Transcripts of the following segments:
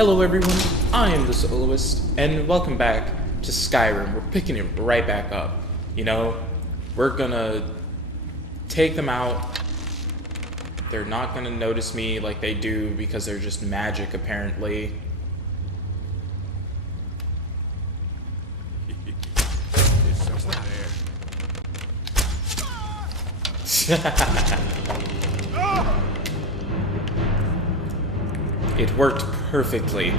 Hello everyone, I am the Soloist, and welcome back to Skyrim. We're picking it right back up. You know, we're gonna take them out. They're not gonna notice me like they do because they're just magic, apparently. It worked perfectly.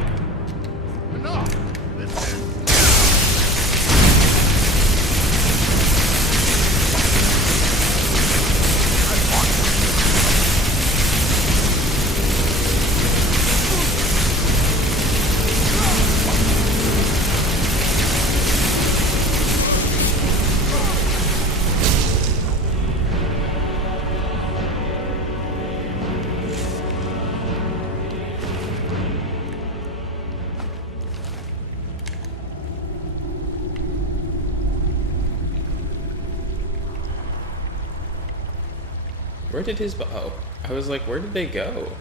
Where did his oh, I was like, where did they go?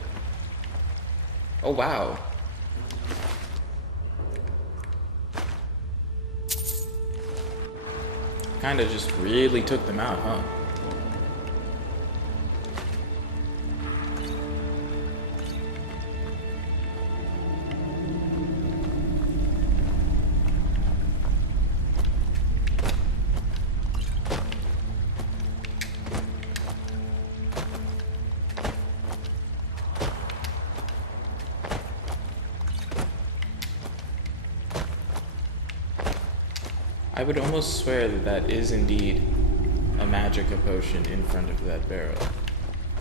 Oh wow. Kinda just really took them out, huh? I would almost swear that that is indeed a magica potion in front of that barrel.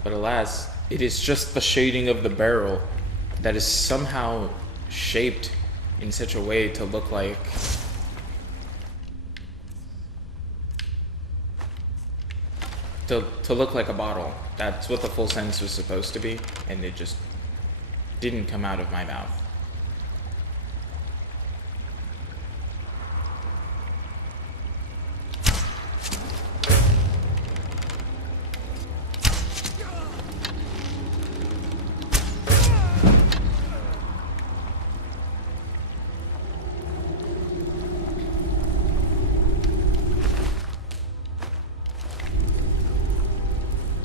But alas, it is just the shading of the barrel that is somehow shaped in such a way to look like... to look like a bottle. That's what the full sentence was supposed to be, and it just didn't come out of my mouth.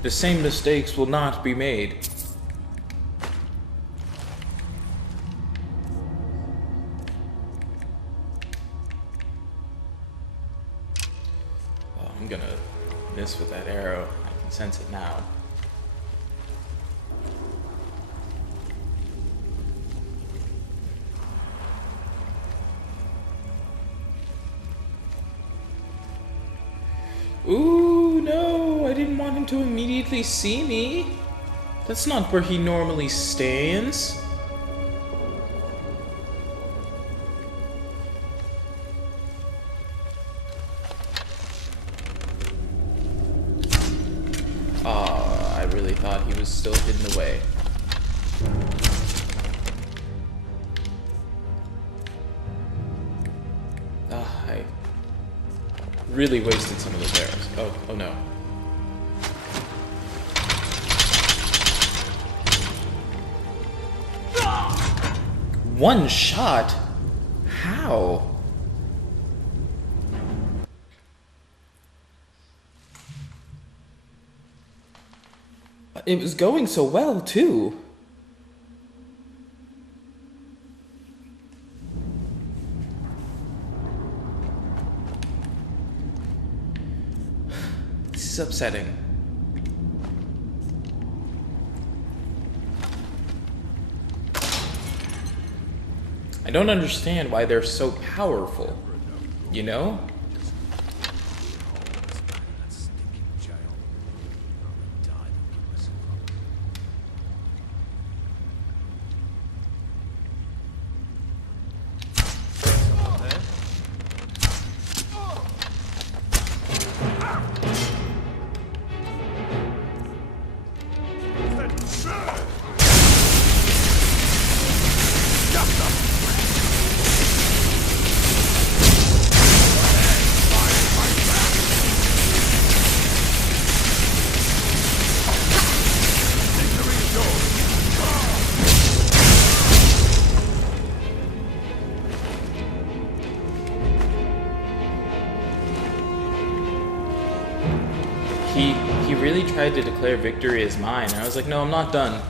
The same mistakes will not be made. Oh, I'm gonna miss with that arrow. I can sense it now. Ooh, no, I didn't want him to immediately see me. That's not where he normally stands. Ah, I really thought he was still hidden away. I really wasted some of those arrows. Oh no. One shot? How? It was going so well, too. This is upsetting. I don't understand why they're so powerful, you know? he really tried to declare victory as mine. And I was like, no, I'm not done.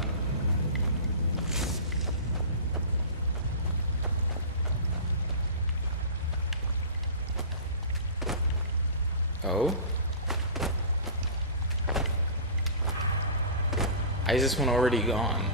Oh? Is this one already gone?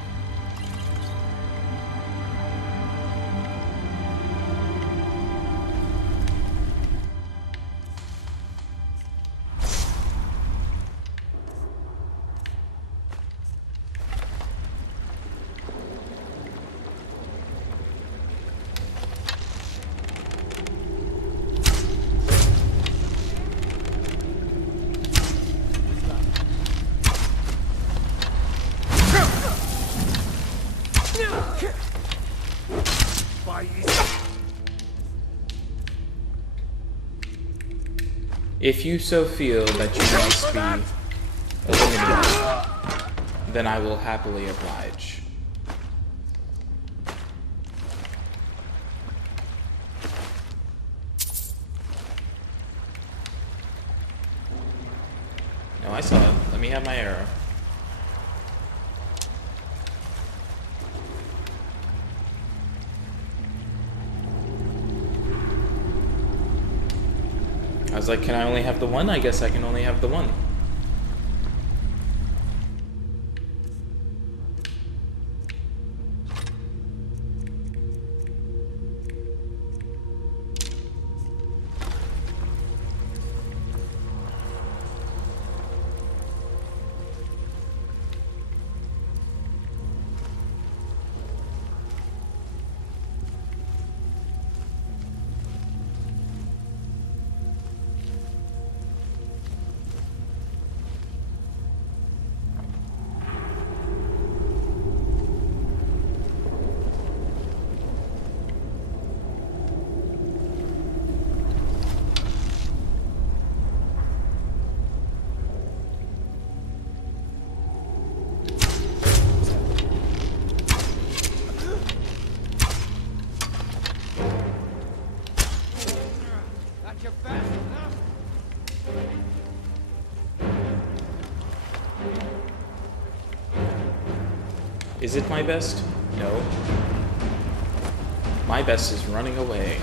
If you so feel that you must be eliminated, then I will happily oblige. No, I saw it. Let me have my arrow. I was like, can I only have the one? I guess I can only have the one. Is it my best? No. My best is running away.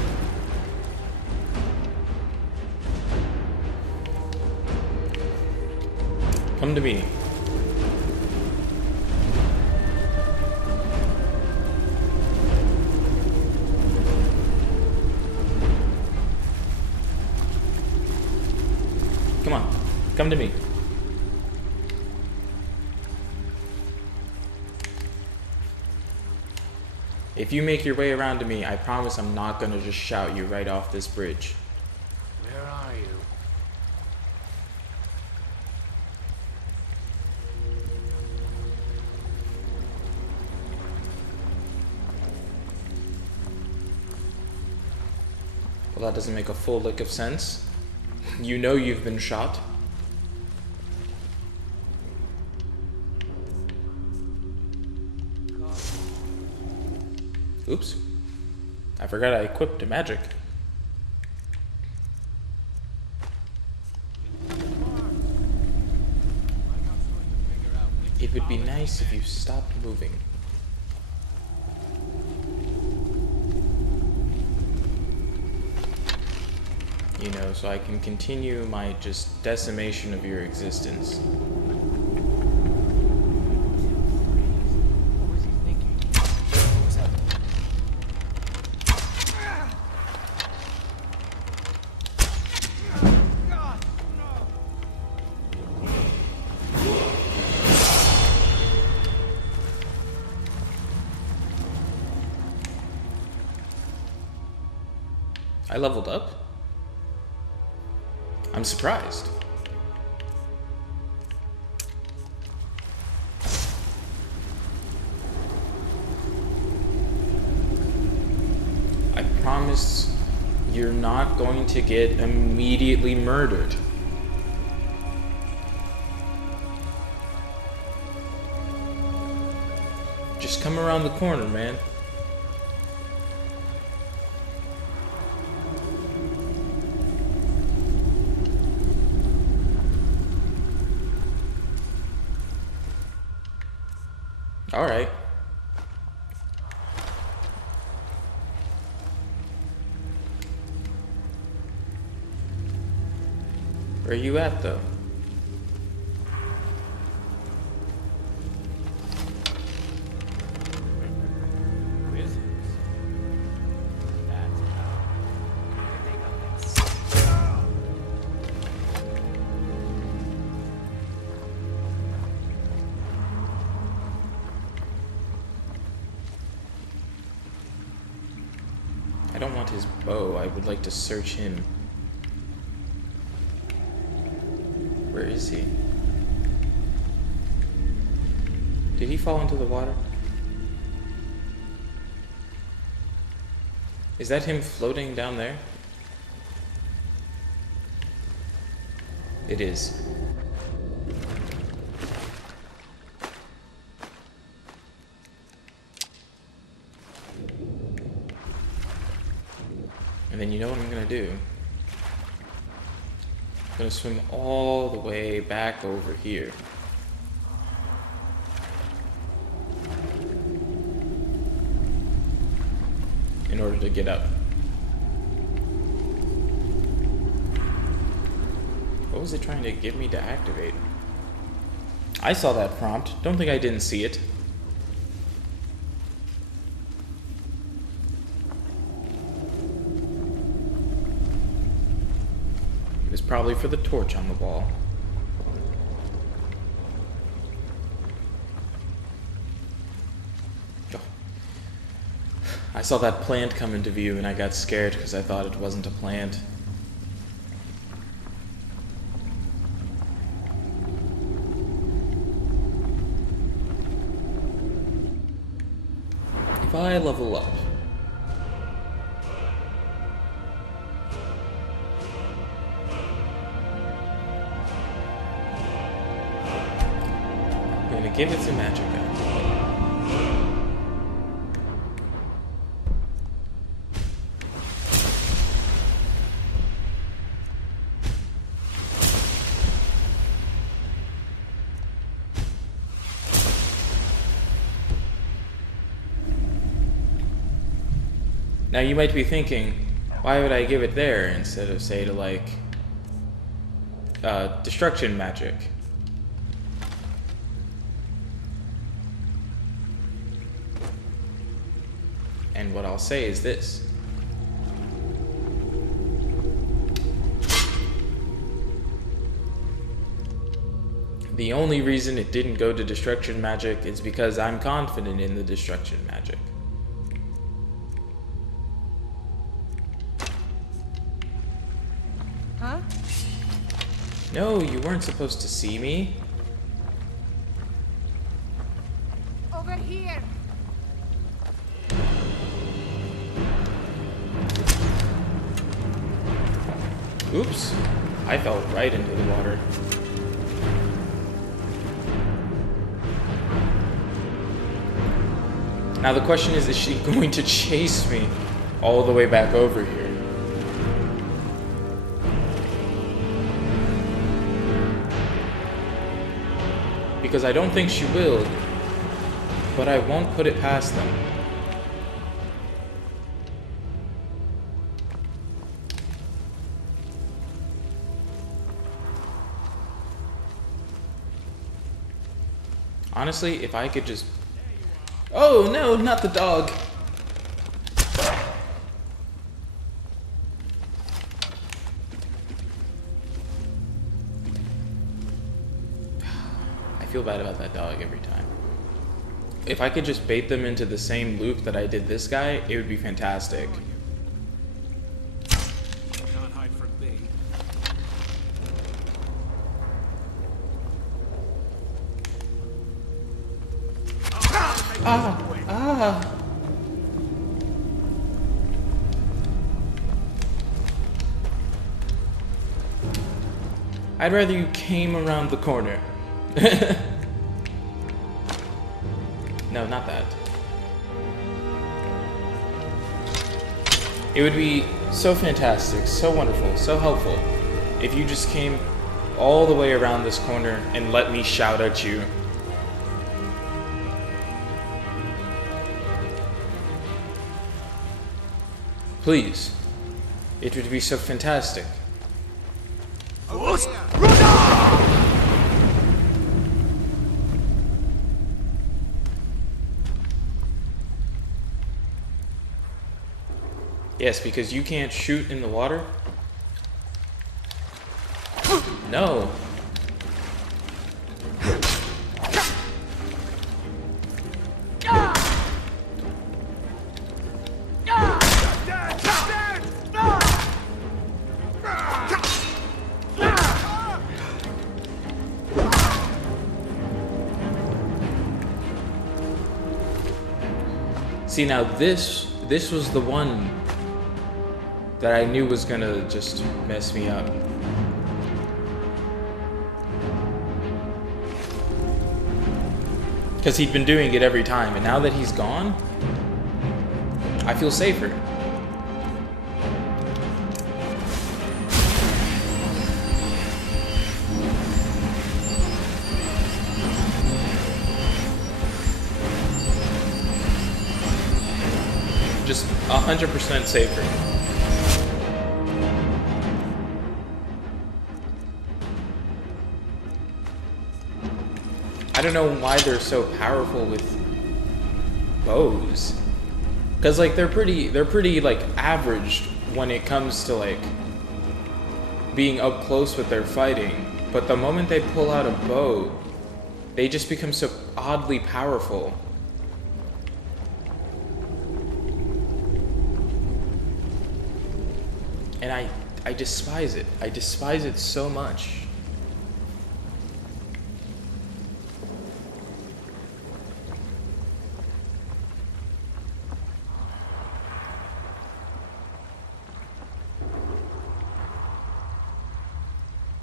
Come to me. Come on. Come to me. If you make your way around to me, I promise I'm not gonna just shout you right off this bridge. Where are you? Well, that doesn't make a full lick of sense. You know you've been shot. Oops. I forgot I equipped a magic. It would be nice if you stopped moving. You know, so I can continue my just decimation of your existence. I leveled up? I'm surprised. I promise you're not going to get immediately murdered. Just come around the corner, man. Alright. Where are you at, though? Wizards. That's how they make a mess. I don't want his bow. I would like to search him. Where is he? Did he fall into the water? Is that him floating down there? It is. And then you know what I'm gonna do? I'm gonna swim all the way back over here. In order to get up. What was it trying to get me to activate? I saw that prompt. Don't think I didn't see it. It was probably for the torch on the wall. Oh. I saw that plant come into view and I got scared because I thought it wasn't a plant. If I level up, I'm gonna give it some magic up. Now you might be thinking, why would I give it there instead of, say, to like destruction magic? And what I'll say is this. The only reason it didn't go to destruction magic is because I'm confident in the destruction magic. Huh? No, you weren't supposed to see me. Over here. Oops. I fell right into the water. Now the question is she going to chase me all the way back over here? Because I don't think she will, but I won't put it past them. Honestly, if I could just... Oh no, not the dog! I feel bad about that dog every time. If I could just bait them into the same loop that I did this guy, it would be fantastic. Can't hide from me. Ah! I'd rather you came around the corner. No, not that. It would be so fantastic, so wonderful, so helpful if you just came all the way around this corner and let me shout at you. Please. It would be so fantastic. Yes, because you can't shoot in the water? No. See, now this was the one that I knew was gonna just mess me up. Because he'd been doing it every time, and now that he's gone, I feel safer. Just 100% safer. I don't know why they're so powerful with bows. Cause like they're pretty like average when it comes to like being up close with their fighting. But the moment they pull out a bow, they just become so oddly powerful. And I despise it. I despise it so much.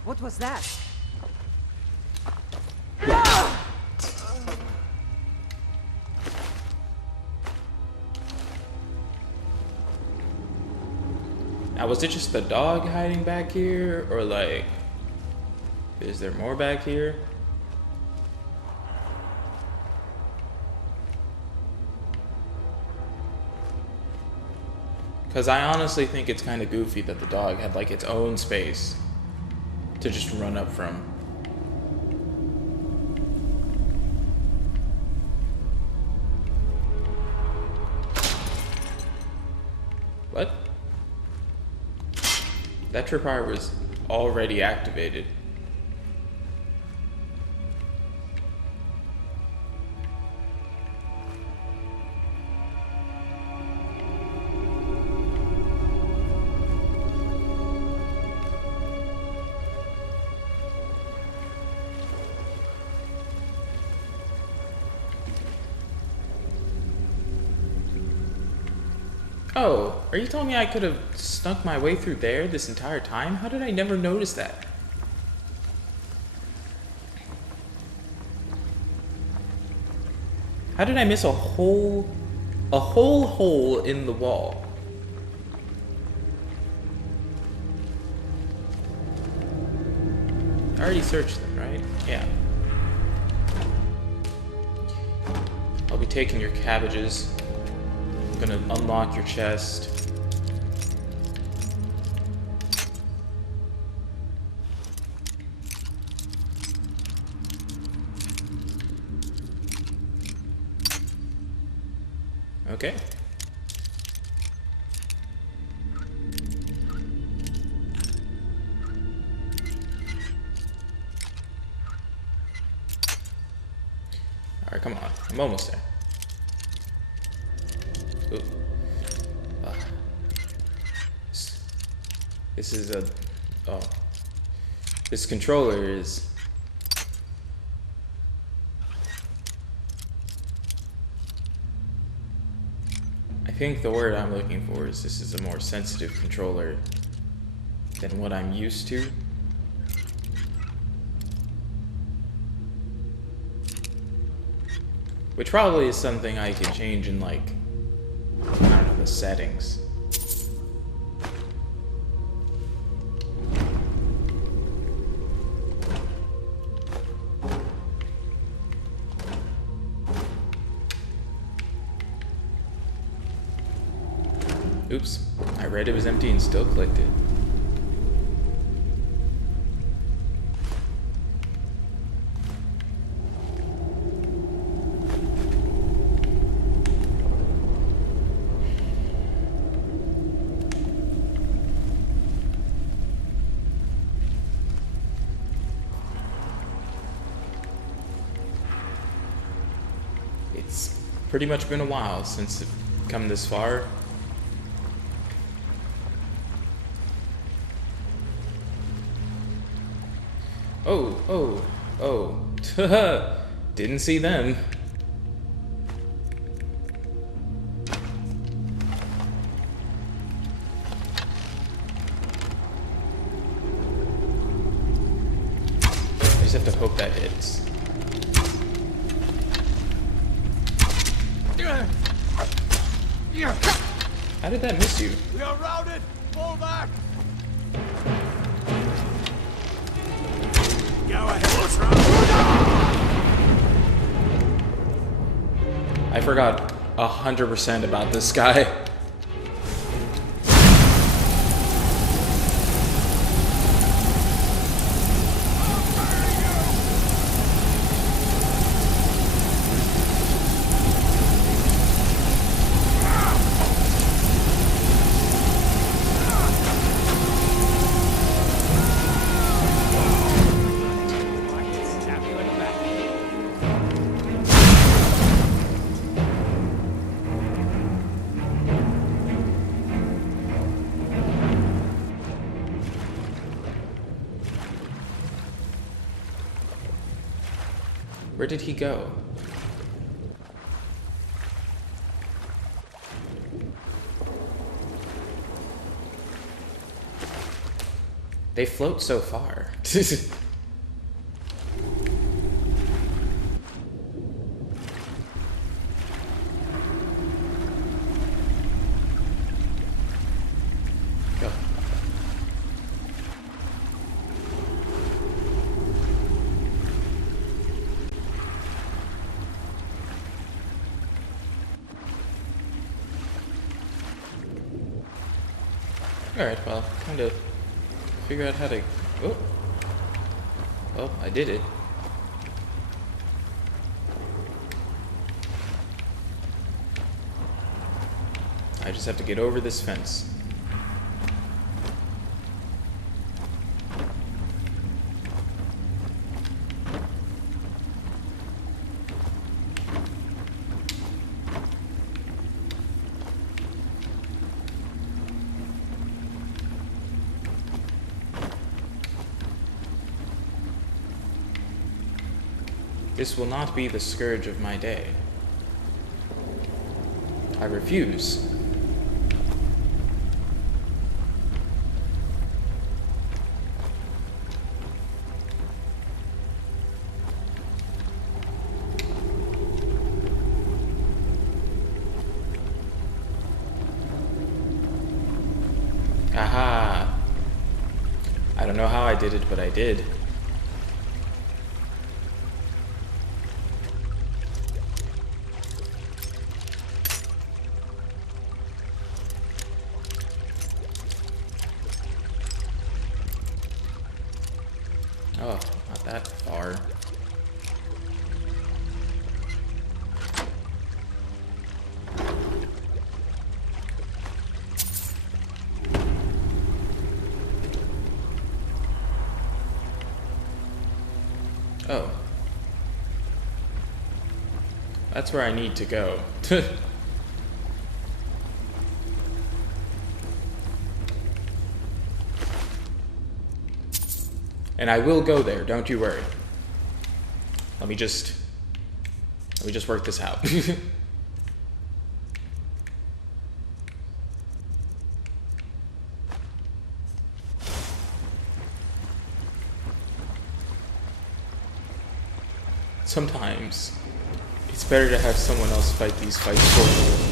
What was that? Now, was it just the dog hiding back here? Or like, is there more back here? Because I honestly think it's kind of goofy that the dog had like its own space to just run up from. What? That tripwire was already activated. Oh, are you telling me I could have snuck my way through there this entire time? How did I never notice that? How did I miss a whole hole in the wall? I already searched them, right? Yeah. I'll be taking your cabbages. I'm gonna unlock your chest. Okay. Alright, come on. I'm almost there. Ooh. This is a... Oh. This controller is... I think the word I'm looking for is this is a more sensitive controller than what I'm used to. Which probably is something I could change in, like, I don't know, the settings. Oops. I read it was empty and still clicked it. It's pretty much been a while since I've come this far. Oh. Didn't see them. I just have to hope that hits. How did that miss you? We are routed! Fall back! Go ahead, I forgot 100% about this guy. Stab you in the back. Where did he go? They float so far. Go. Alright, well, kind of figure out how to... Oh. Well, I did it. I just have to get over this fence. This will not be the scourge of my day. I refuse. Aha! I don't know how I did it, but I did. Oh, not that far. Oh. That's where I need to go. And I will go there, don't you worry. Let me just work this out. Sometimes it's better to have someone else fight these fights for you.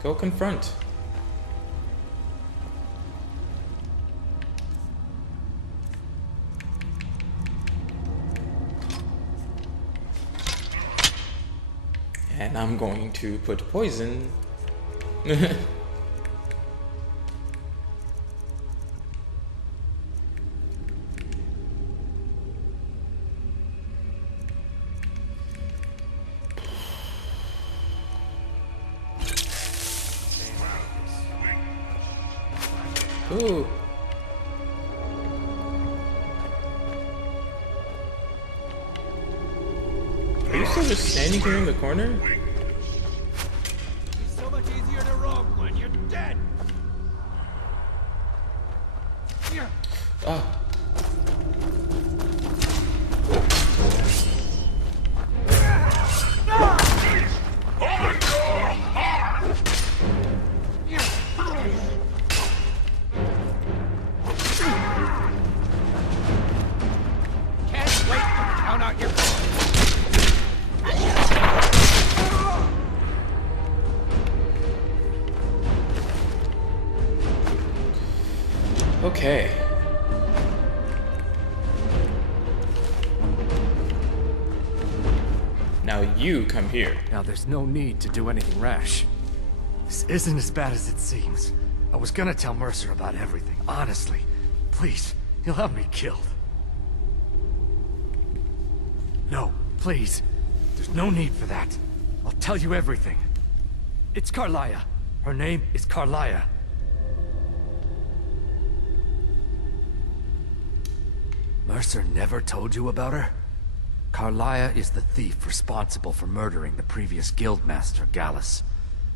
Go confront. And I'm going to put poison. Ooh. Are you still just standing here in the corner? It's so much easier to rob when you're dead. Oh. Can't wait to count out your coins. Okay. Now you come here. Now there's no need to do anything rash. This isn't as bad as it seems. I was gonna tell Mercer about everything, honestly. Please, he'll have me killed. No, please. There's no need for that. I'll tell you everything. It's Carlia. Her name is Carlia. Mercer never told you about her? Carlia is the thief responsible for murdering the previous guildmaster, Gallus.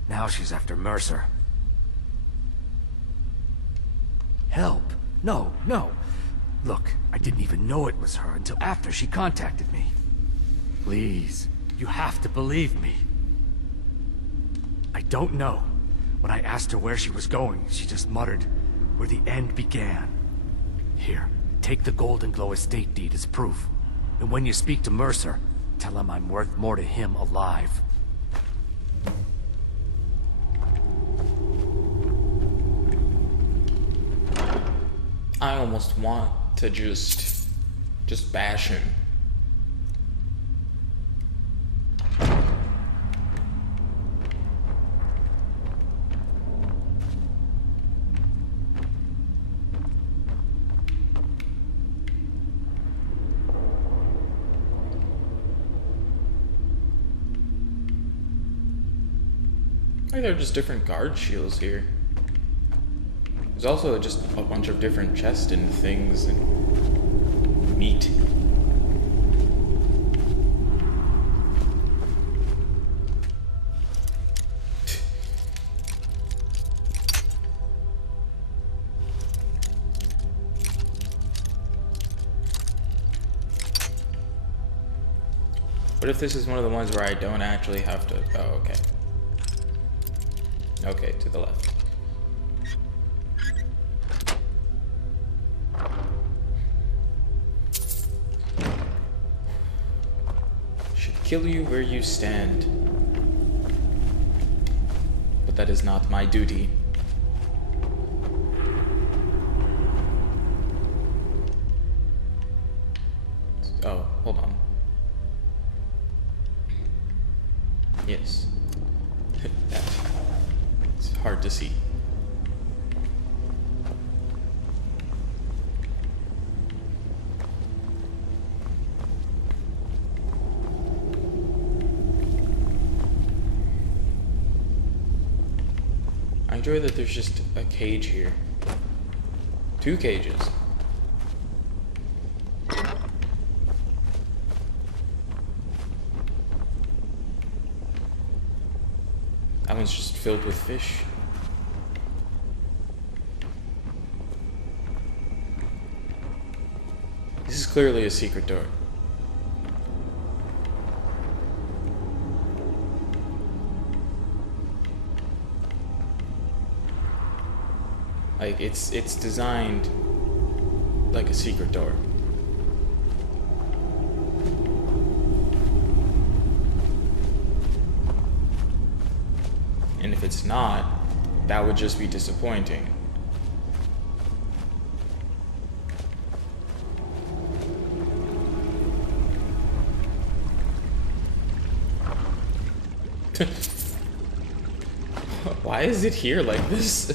Now she's after Mercer. Help? No, no. Look, I didn't even know it was her until after she contacted me. Please, you have to believe me. I don't know. When I asked her where she was going, she just muttered, "Where the end began." Here, take the Golden Glow estate deed as proof. And when you speak to Mercer, tell him I'm worth more to him alive. I almost want to just bash him. Like there are just different guard shields here. There's also just a bunch of different chests and things and meat. What if this is one of the ones where I don't actually have to... Oh, okay. Okay, to the left. Should kill you where you stand. But that is not my duty. Oh, hold on. Yes. That. It's hard to see. I enjoy that there's just a cage here. 2 cages. That one's just filled with fish. This is clearly a secret door. Like, it's designed like a secret door. And if it's not, that would just be disappointing. Why is it here like this?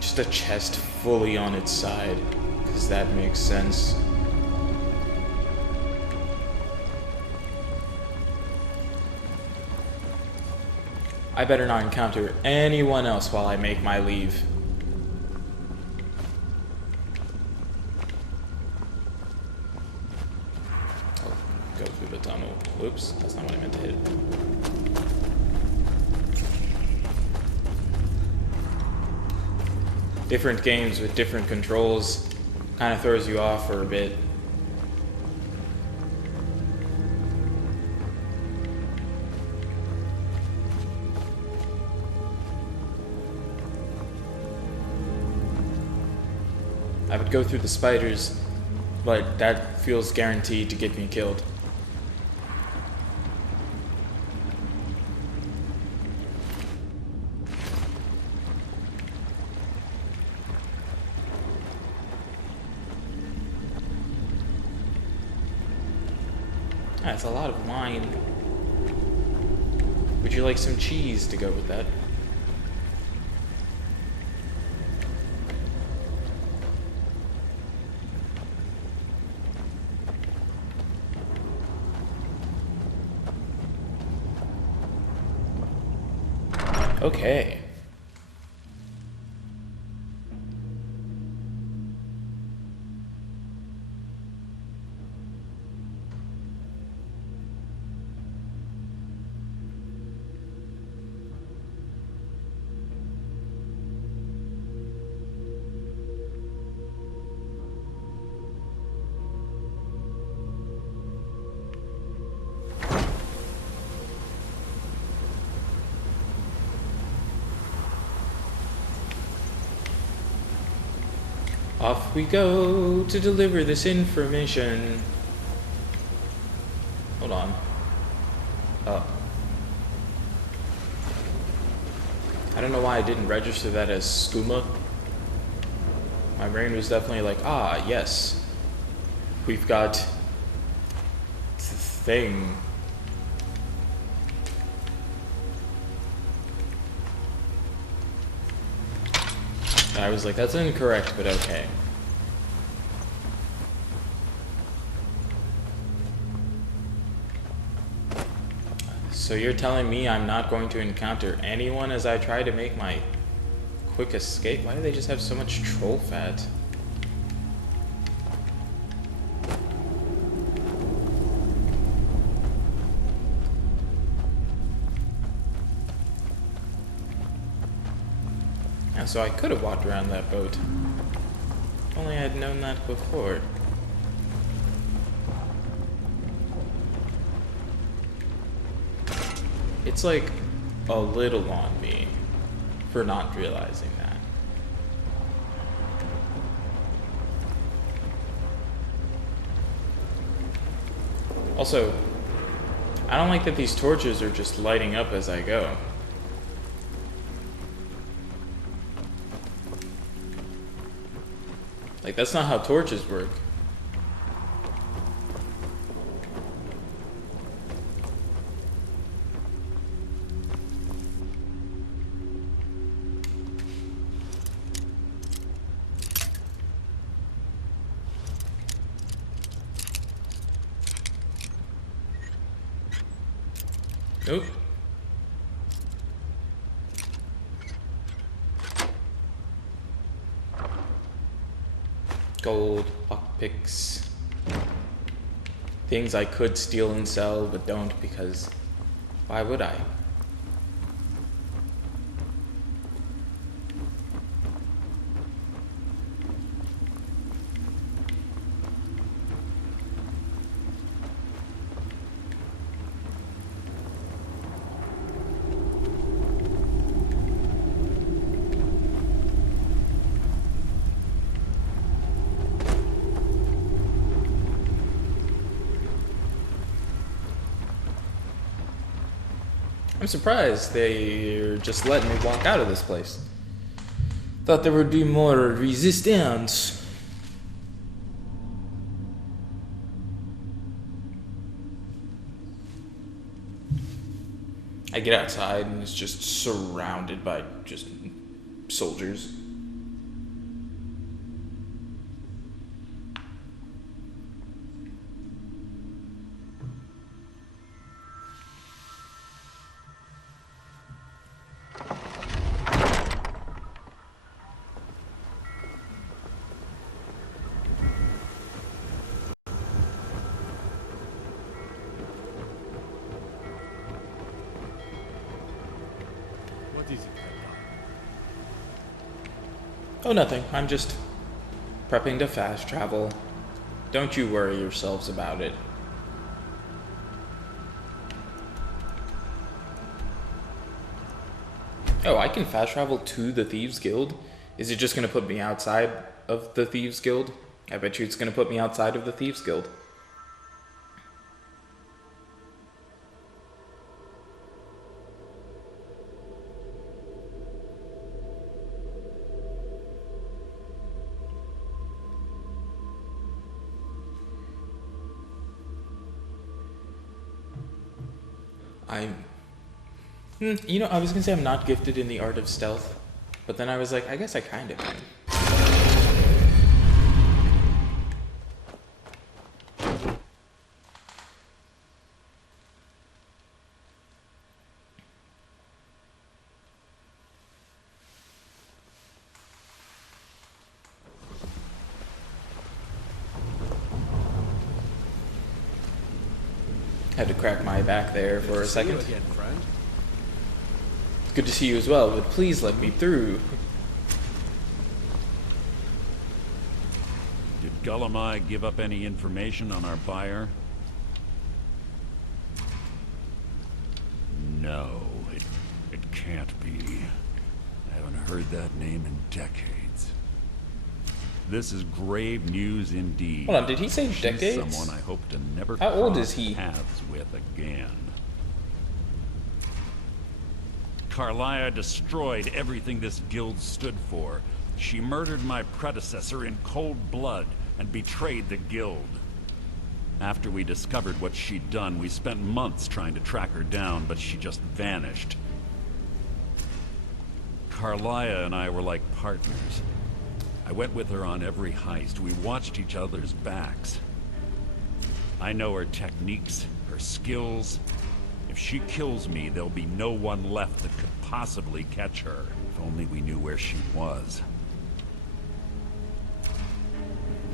Just a chest fully on its side, because that makes sense. I better not encounter anyone else while I make my leave. I'll go through the tunnel. Whoops, that's not what I meant to hit. Different games with different controls kind of throws you off for a bit. I would go through the spiders, but that feels guaranteed to get me killed. That's a lot of wine. Would you like some cheese to go with that? Okay. Off we go to deliver this information. Hold on. I don't know why I didn't register that as skooma. My brain was definitely like, ah, yes. We've got the thing. And I was like, that's incorrect, but okay. So you're telling me I'm not going to encounter anyone as I try to make my quick escape? Why do they just have so much troll fat? Yeah, so I could have walked around that boat. If only I had known that before. It's like a little on me for not realizing that. Also, I don't like that these torches are just lighting up as I go. Like, that's not how torches work. Nope. Gold, lockpicks. Things I could steal and sell, but don't because why would I? I'm surprised they're just letting me walk out of this place. Thought there would be more resistance. I get outside and it's just surrounded by just soldiers. What is it, Oh, nothing. I'm just prepping to fast travel. Don't you worry yourselves about it. Oh, I can fast travel to the Thieves Guild? Is it just going to put me outside of the Thieves Guild? I bet you it's going to put me outside of the Thieves Guild. You know, I was gonna say I'm not gifted in the art of stealth, but then I was like, I guess I kind of am. Had to crack my back there for a second. again, friend. Good to see you as well, but please let me through. Did Gullamai give up any information on our buyer? No, it can't be. I haven't heard that name in decades. This is grave news indeed. Hold on, did he say She's decades? someone I hope to never How old cross is he? paths with again. Carlia destroyed everything this guild stood for. She murdered my predecessor in cold blood and betrayed the guild. After we discovered what she'd done, we spent months trying to track her down, but she just vanished. Carlia and I were like partners. I went with her on every heist. We watched each other's backs. I know her techniques, her skills. If she kills me, there'll be no one left that could possibly catch her. If only we knew where she was.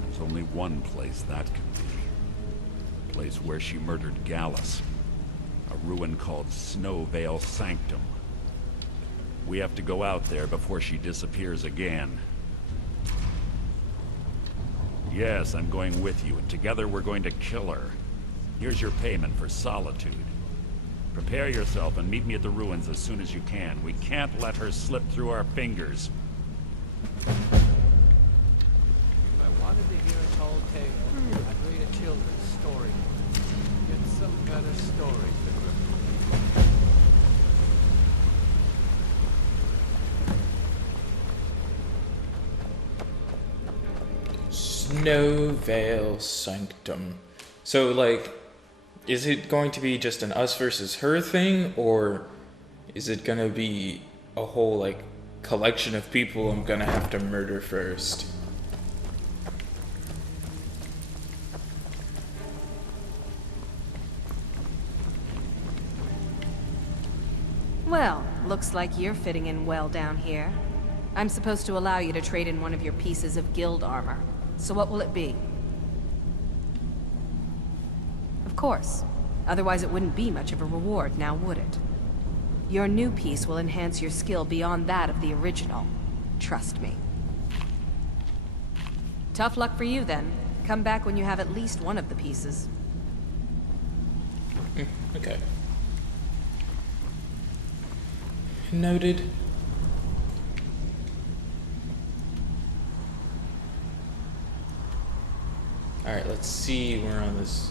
There's only one place that could be. The place where she murdered Gallus. A ruin called Snowvale Sanctum. We have to go out there before she disappears again. Yes, I'm going with you, and together we're going to kill her. Here's your payment for solitude. Prepare yourself and meet me at the ruins as soon as you can. We can't let her slip through our fingers. If I wanted to hear a tall tale, I'd read a children's story. Get some better stories to grip. Snowvale Sanctum. So, like, is it going to be just an us versus her thing, or is it gonna be a whole, like, collection of people I'm gonna have to murder first? Well, looks like you're fitting in well down here. I'm supposed to allow you to trade in one of your pieces of guild armor. So what will it be? Of course. Otherwise it wouldn't be much of a reward, now would it? Your new piece will enhance your skill beyond that of the original. Trust me. Tough luck for you then. Come back when you have at least one of the pieces. Okay. Noted. Alright, let's see. We're on this.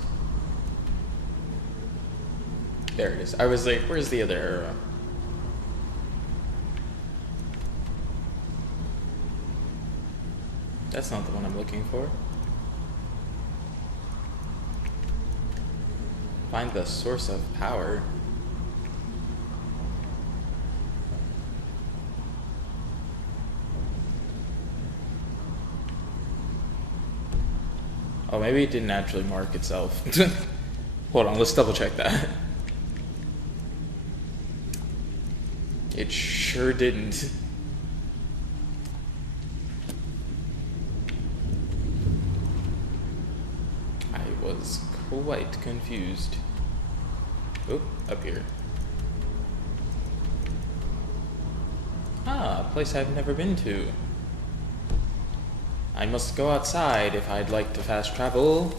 There it is. I was like, where's the other arrow? That's not the one I'm looking for. Find the source of power. Oh, maybe it didn't actually mark itself. Hold on, let's double check that. It sure didn't. I was quite confused. Oop, up here. Ah, a place I've never been to. I must go outside if I'd like to fast travel.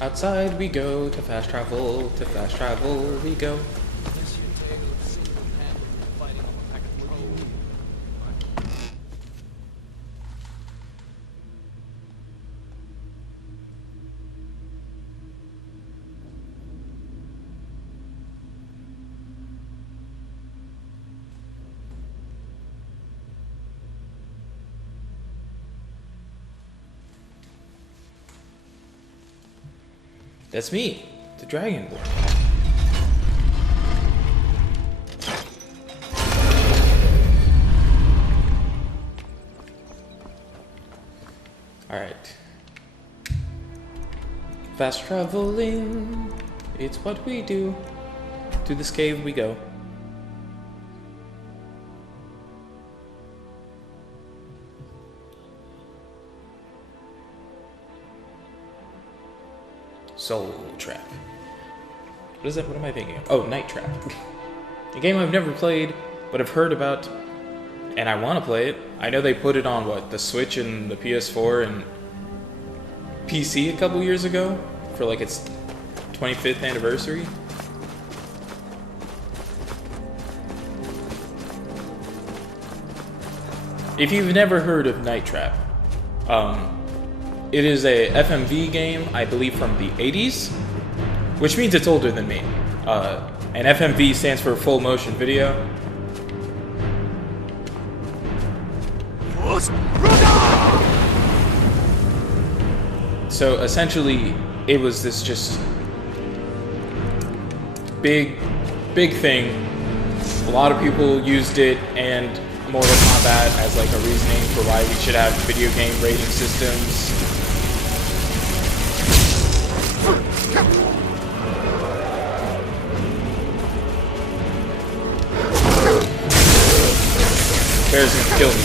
Outside we go to fast travel we go. This your tale of single-handedly fighting off a pack of trolls. That's me, the Dragonborn. Alright. Fast traveling, it's what we do. To this cave we go. Soul Trap. What is that? What am I thinking of? Oh, Night Trap. A game I've never played, but I've heard about, and I want to play it. I know they put it on, what, the Switch and the PS4 and PC a couple years ago for like its 25th anniversary. If you've never heard of Night Trap, it is a FMV game, I believe from the 80s, which means it's older than me. And FMV stands for full motion video. So essentially, it was this just big thing. A lot of people used it and Mortal Kombat as like a reasoning for why we should have video game rating systems. Bear's gonna kill me.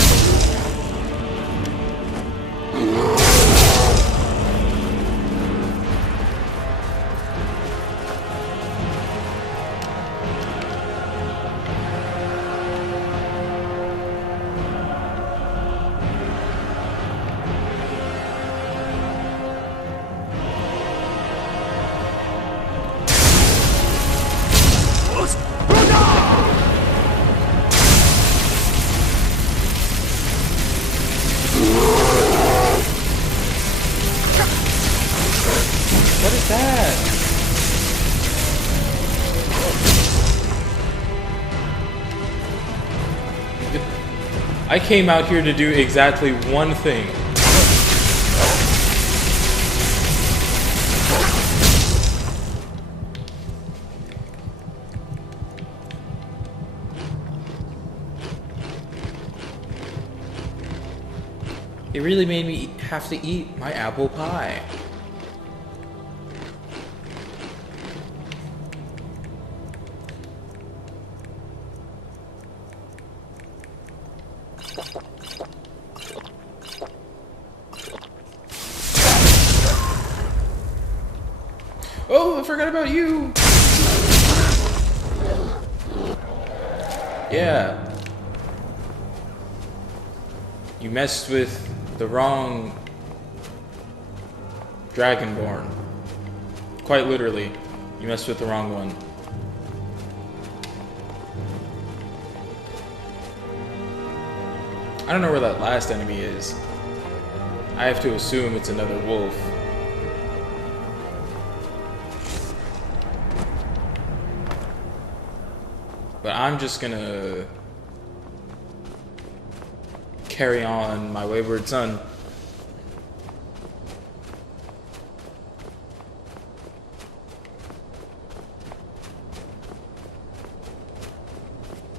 What is that? I came out here to do exactly one thing. It really made me have to eat my apple pie. Oh, I forgot about you! Yeah. You messed with the wrong Dragonborn. Quite literally, you messed with the wrong one. I don't know where that last enemy is. I have to assume it's another wolf. But I'm just gonna carry on my wayward son.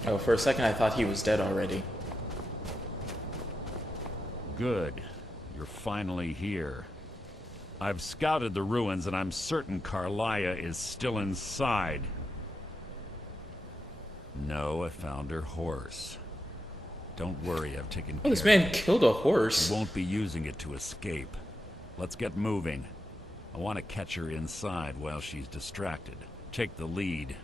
Oh, for a second I thought he was dead already. Good. You're finally here. I've scouted the ruins and I'm certain Carlia is still inside. No, I found her horse. Don't worry, I've taken care Oh, this of man it. killed a horse. She won't be using it to escape. Let's get moving. I want to catch her inside while she's distracted. Take the lead.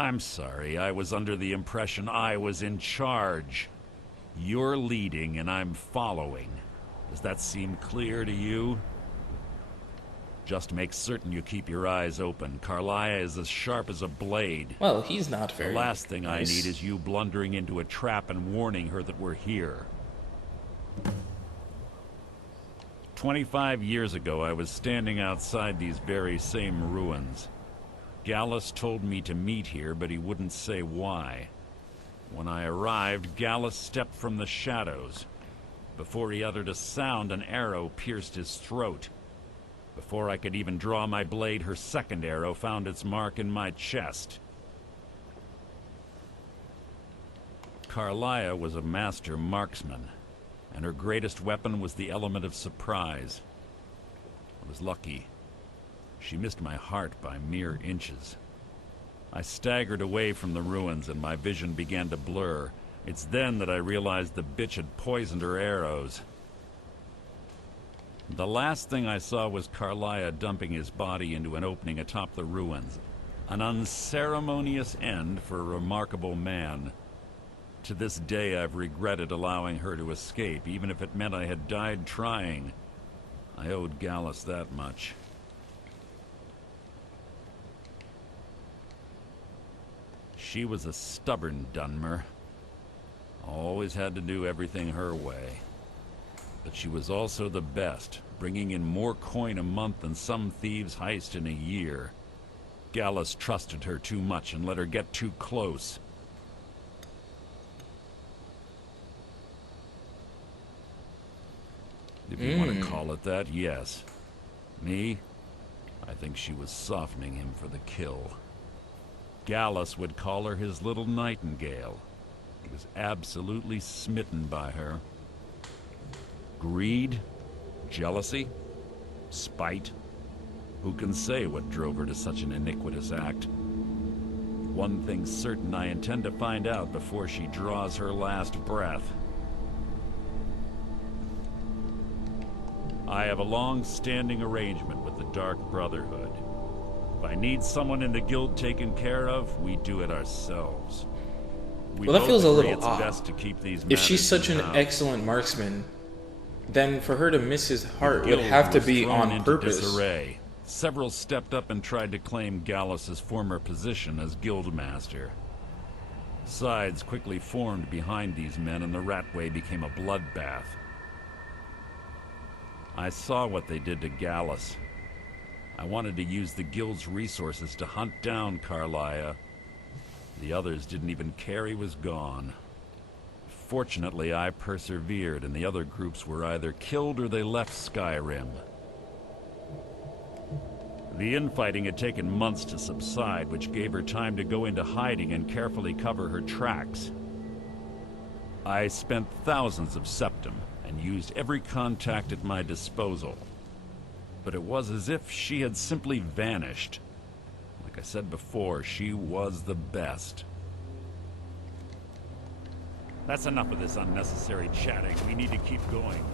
I'm sorry, I was under the impression I was in charge. You're leading and I'm following. Does that seem clear to you? Just make certain you keep your eyes open. Carlia is as sharp as a blade. Well, he's not very The last thing I nice. need is you blundering into a trap and warning her that we're here. 25 years ago, I was standing outside these very same ruins. Gallus told me to meet here, but he wouldn't say why. When I arrived, Gallus stepped from the shadows. Before he uttered a sound, an arrow pierced his throat. Before I could even draw my blade, her second arrow found its mark in my chest. Carlia was a master marksman, and her greatest weapon was the element of surprise. I was lucky. She missed my heart by mere inches. I staggered away from the ruins and my vision began to blur. It's then that I realized the bitch had poisoned her arrows. The last thing I saw was Carlia dumping his body into an opening atop the ruins. An unceremonious end for a remarkable man. To this day I've regretted allowing her to escape, even if it meant I had died trying. I owed Gallus that much. She was a stubborn Dunmer. Always had to do everything her way. But she was also the best, bringing in more coin a month than some thieves heist in a year. Gallus trusted her too much and let her get too close. If you want to call it that, yes. Me? I think she was softening him for the kill. Gallus would call her his little nightingale. He was absolutely smitten by her. Greed? Jealousy? Spite? Who can say what drove her to such an iniquitous act? One thing's certain, I intend to find out before she draws her last breath. I have a long-standing arrangement with the Dark Brotherhood. If I need someone in the guild taken care of, we do it ourselves. We Well, that both feels a agree little it's odd. best to keep these If she's matters such an in-house. excellent marksman, then for her to miss his heart The would guild have to was be thrown on into purpose. disarray. Several stepped up and tried to claim Gallus's former position as guildmaster. Sides quickly formed behind these men and the Ratway became a bloodbath. I saw what they did to Gallus. I wanted to use the guild's resources to hunt down Carlia. The others didn't even care he was gone. Fortunately, I persevered, and the other groups were either killed or they left Skyrim. The infighting had taken months to subside, which gave her time to go into hiding and carefully cover her tracks. I spent thousands of septum and used every contact at my disposal. But it was as if she had simply vanished. Like I said before, she was the best. That's enough of this unnecessary chatting. We need to keep going.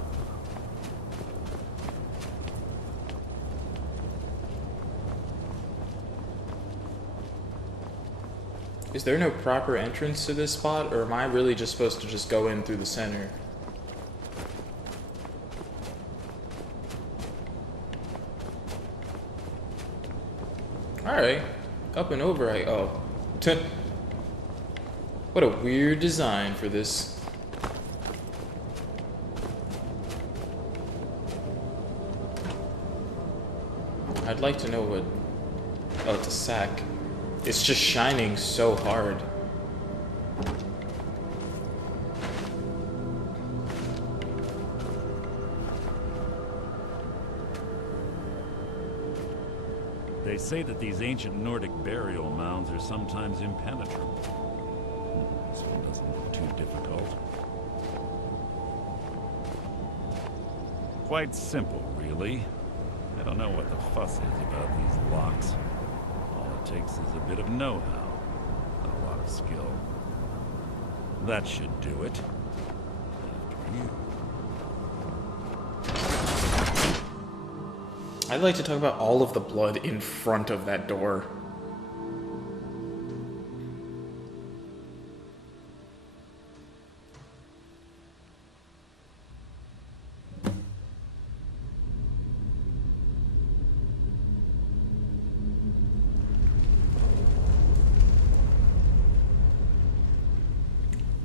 Is there no proper entrance to this spot, or am I really just supposed to just go in through the center? Alright. Up and over I... Oh. What a weird design for this. I'd like to know what... Oh, it's a sack. It's just shining so hard. They say that these ancient Nordic burial mounds are sometimes impenetrable. This one doesn't look too difficult. Quite simple, really. I don't know what the fuss is about these locks. All it takes is a bit of know-how and a lot of skill. That should do it. After you. I'd like to talk about all of the blood in front of that door.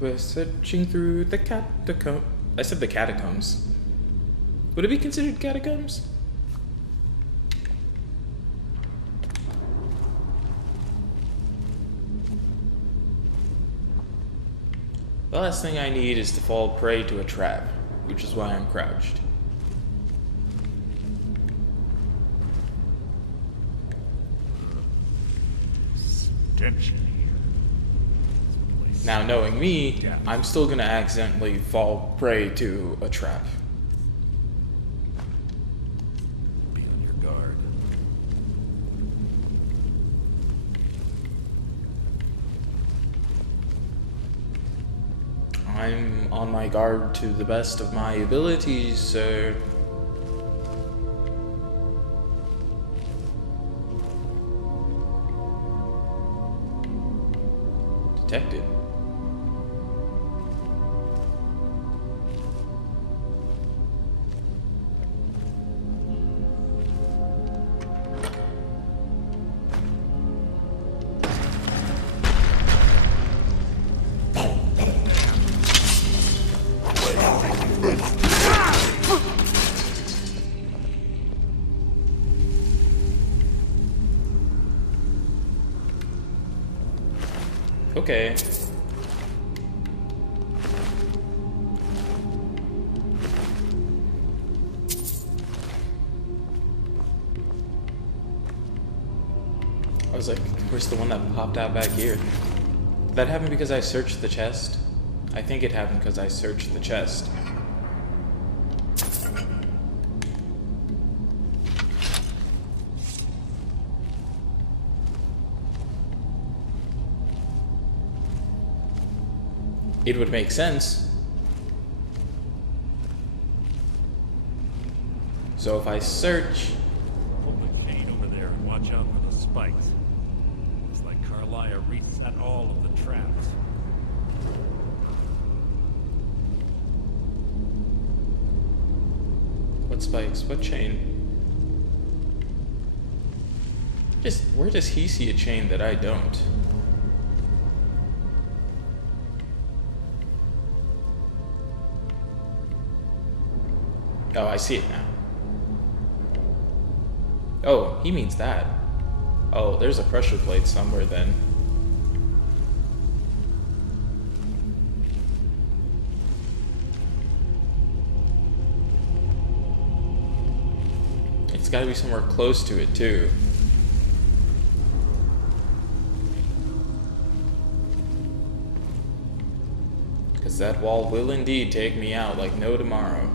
We're searching through the catacombs. I said the catacombs. Would it be considered catacombs? The last thing I need is to fall prey to a trap, which is why I'm crouched. Stench in here. This place Now, knowing me, I'm still gonna accidentally fall prey to a trap. be on your guard. I'm on my guard to the best of my abilities, sir. Detected. Okay. I was like, where's the one that popped out back here? Did that happen because I searched the chest? I think it happened because I searched the chest. It would make sense. So if I search... Pull the chain over there and watch out for the spikes. It's like Carlia reset all of the traps. What spikes? What chain? Where does he see a chain that I don't? Oh, I see it now. Oh, he means that. Oh, there's a pressure plate somewhere then. It's gotta be somewhere close to it, too. Because that wall will indeed take me out like no tomorrow.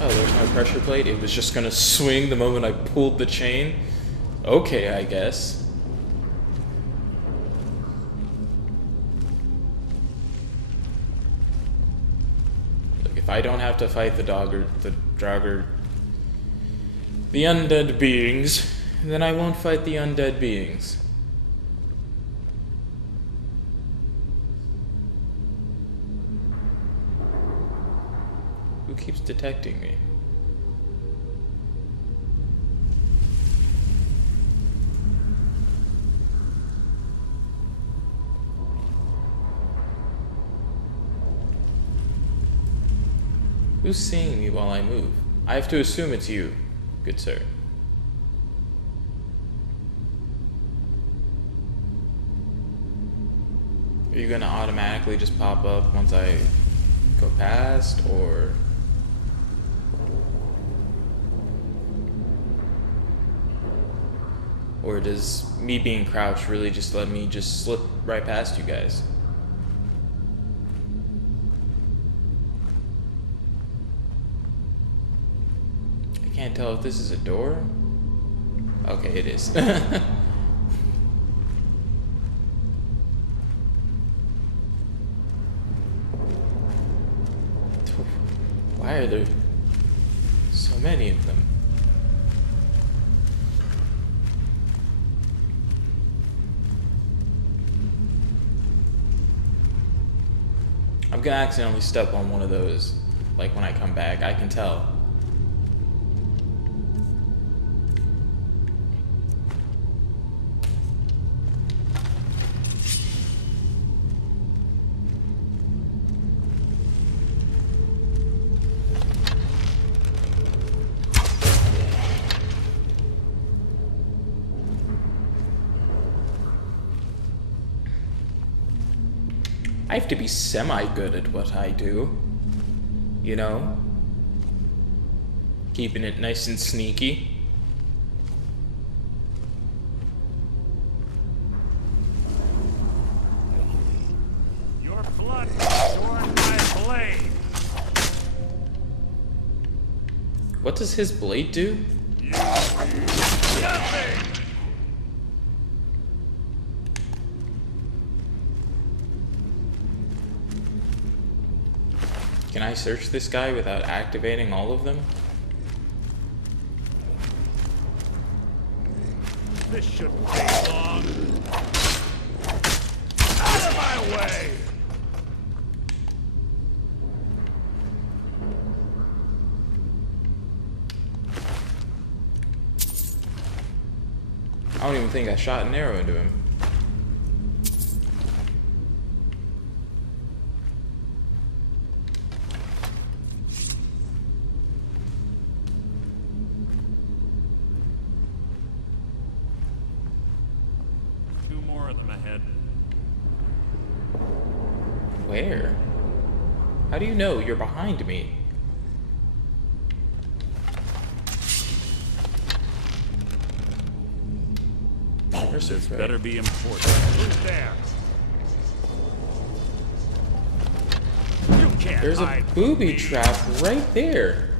Oh, there's no pressure plate. It was just gonna swing the moment I pulled the chain. Okay, I guess. Look, if I don't have to fight the Draugr, the undead beings, then I won't fight the undead beings. Who keeps detecting me? Who's seeing me while I move? I have to assume it's you, good sir. Are you gonna automatically just pop up once I go past, or... Or does me being crouched really just let me just slip right past you guys? I can't tell if this is a door. Okay, it is. Why are there so many of them? I'm gonna accidentally step on one of those, like when I come back, I can tell. I have to be semi-good at what I do, you know? Keeping it nice and sneaky. Your blood is torn by blade. What does his blade do? Nothing. Can I search this guy without activating all of them? This shouldn't take long. Out of my way! I don't even think I shot an arrow into him. Two more at my head. Where? How do you know you're behind me? This better be important. Who's there? You can't There's a hide from booby me. trap right there.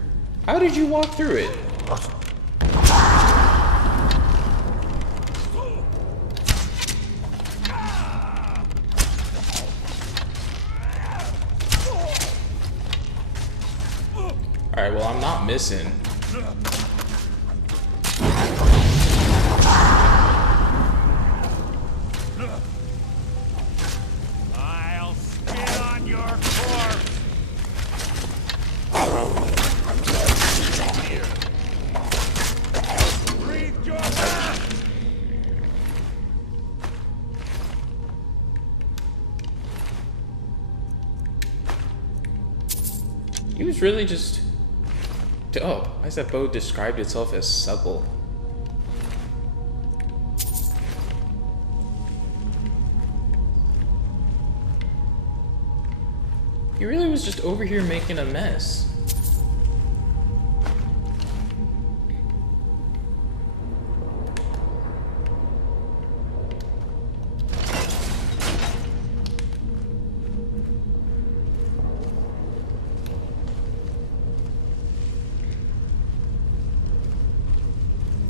How did you walk through it? Alright, well, I'm not missing. I'll spit on your corpse. Breathe your wrath. He was really just... Oh, why is that bow described itself as supple? He really was just over here making a mess.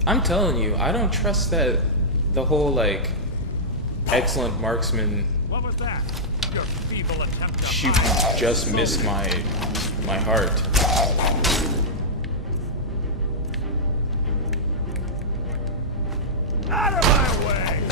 I'm telling you, I don't trust that the whole, like, excellent marksman What was that? Your feeble attempt to shoot hide. just missed my heart. Out of my way!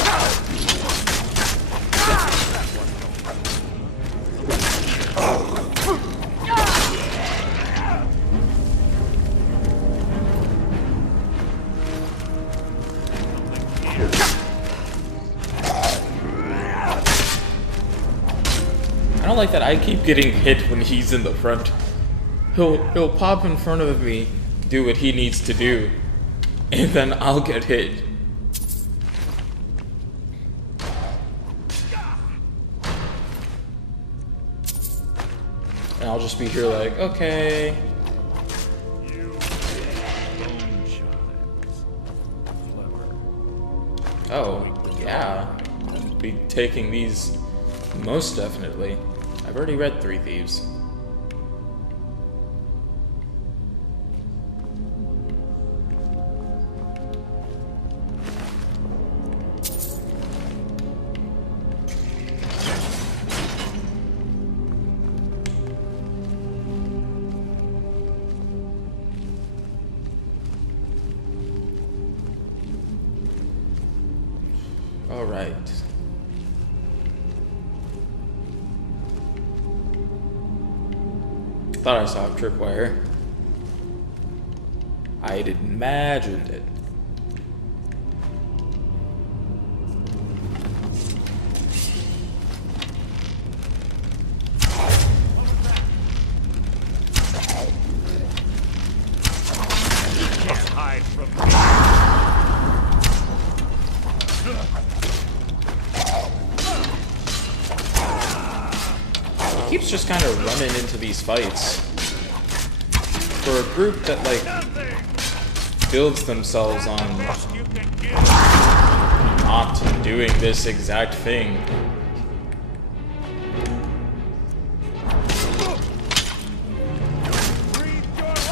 I don't like that I keep getting hit when he's in the front. He'll pop in front of me, do what he needs to do, and then I'll get hit. And I'll just be here like, okay. Oh, yeah. I'll be taking these most definitely. I've already read 3 Thieves. All right. Thought I saw a tripwire. I'd imagined it. Can't hide from me. Keeps just kind of running into these fights. For a group that, like, builds themselves on not doing this exact thing.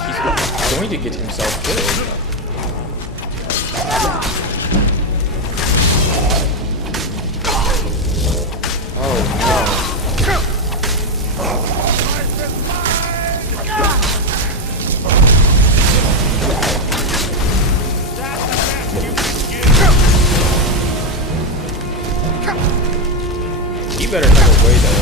He's going to get himself killed. He better have a way though.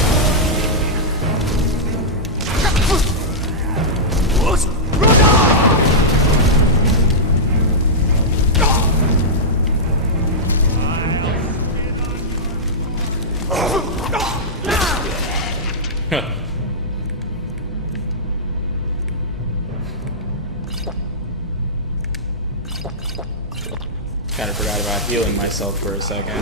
Kind of forgot about healing myself for a second.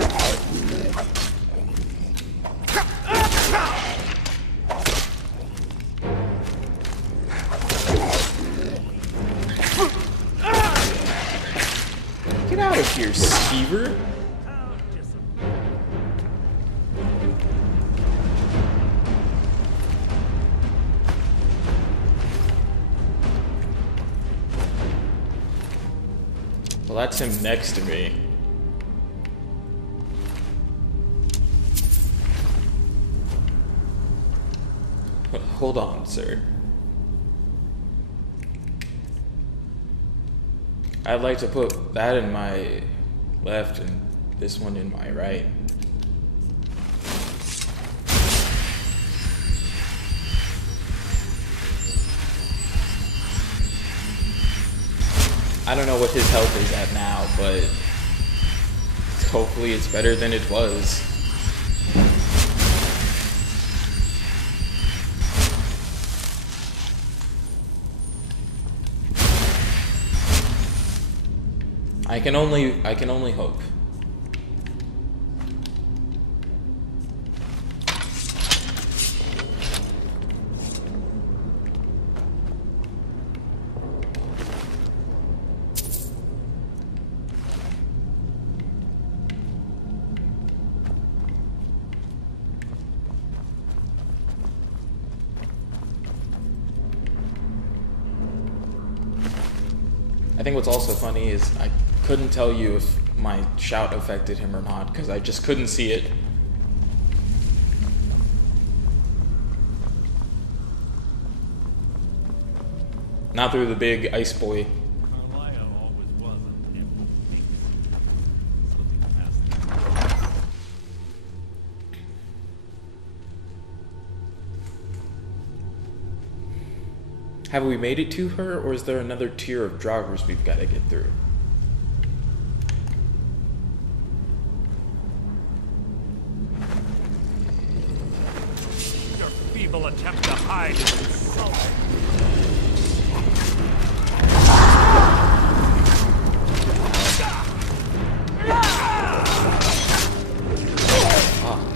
Get out of here, Skeever. Well, that's him next to me. Hold on, sir. I'd like to put that in my left and this one in my right. I don't know what his health is at now, but hopefully it's better than it was. I can only hope. I think what's also funny is I couldn't tell you if my shout affected him or not, because I just couldn't see it. Not through the big ice boy. Have we made it to her, or is there another tier of joggers we've got to get through? Your feeble attempt to hide is insulting.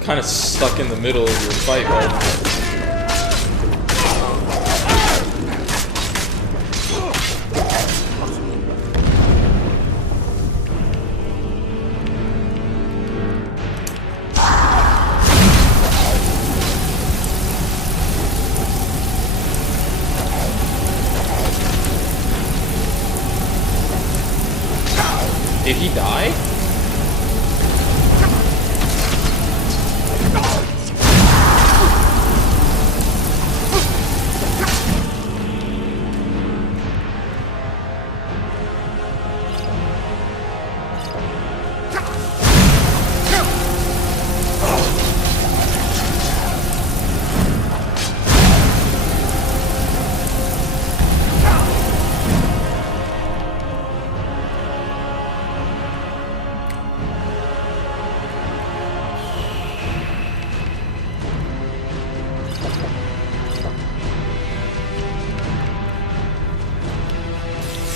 kind of stuck in the middle of your fight right now. Did he die?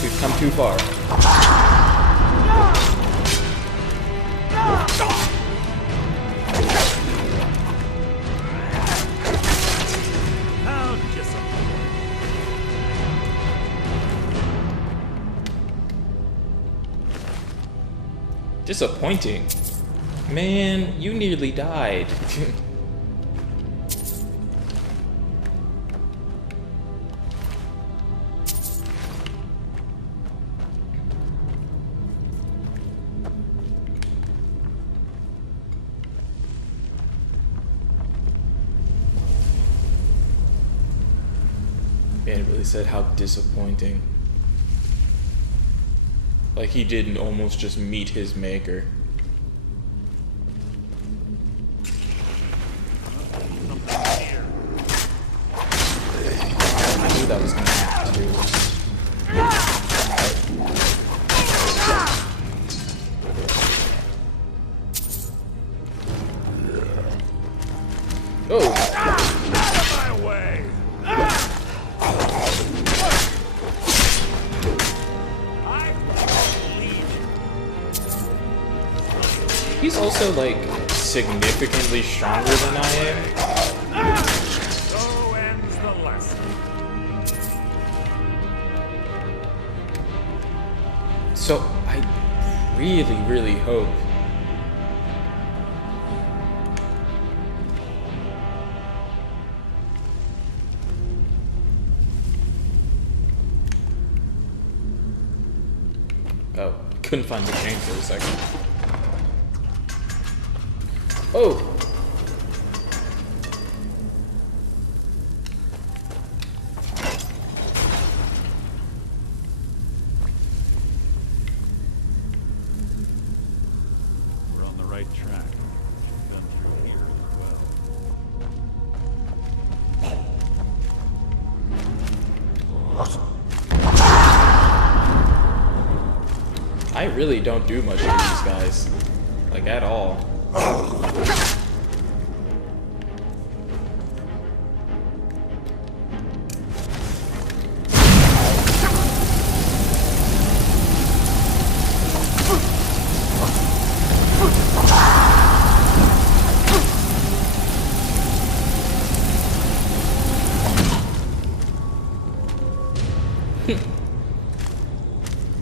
We've come too far. How disappointing. Disappointing. Man, you nearly died. Man, it really said how disappointing. Like he didn't almost just meet his maker. I knew that was gonna happen too. Oh! Out of my way! He's also like significantly stronger than I am. So ends the lesson. So I really hope oh, couldn't find the chain for a second. Oh! We're on the right track. We've been through here as well. I really don't do much with these guys. Like, at all.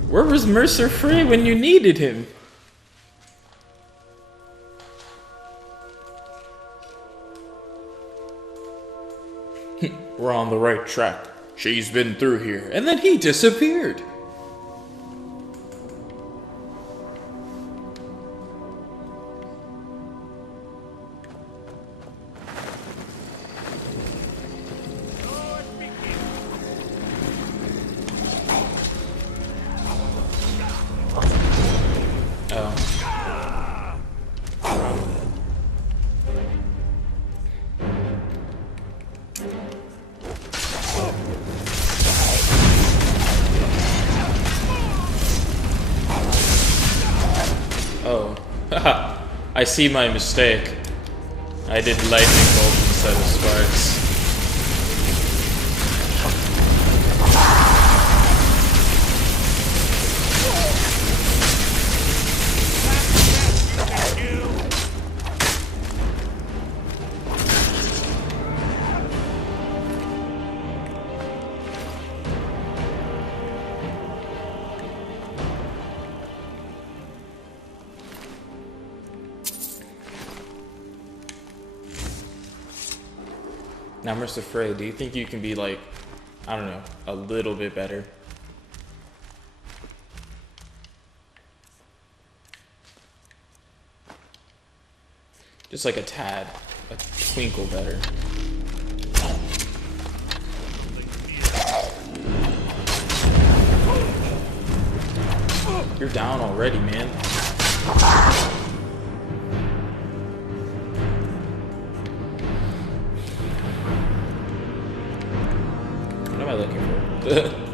Where was Mercer Frey when you needed him? We're on the right track. She's been through here. And then he disappeared. Oh, haha, I see my mistake. I did lightning bolt instead of sparks. Now, Mr. Frey, do you think you can be like, I don't know, a little bit better? Just like a tad, a twinkle better. You're down already, man. What am I looking for?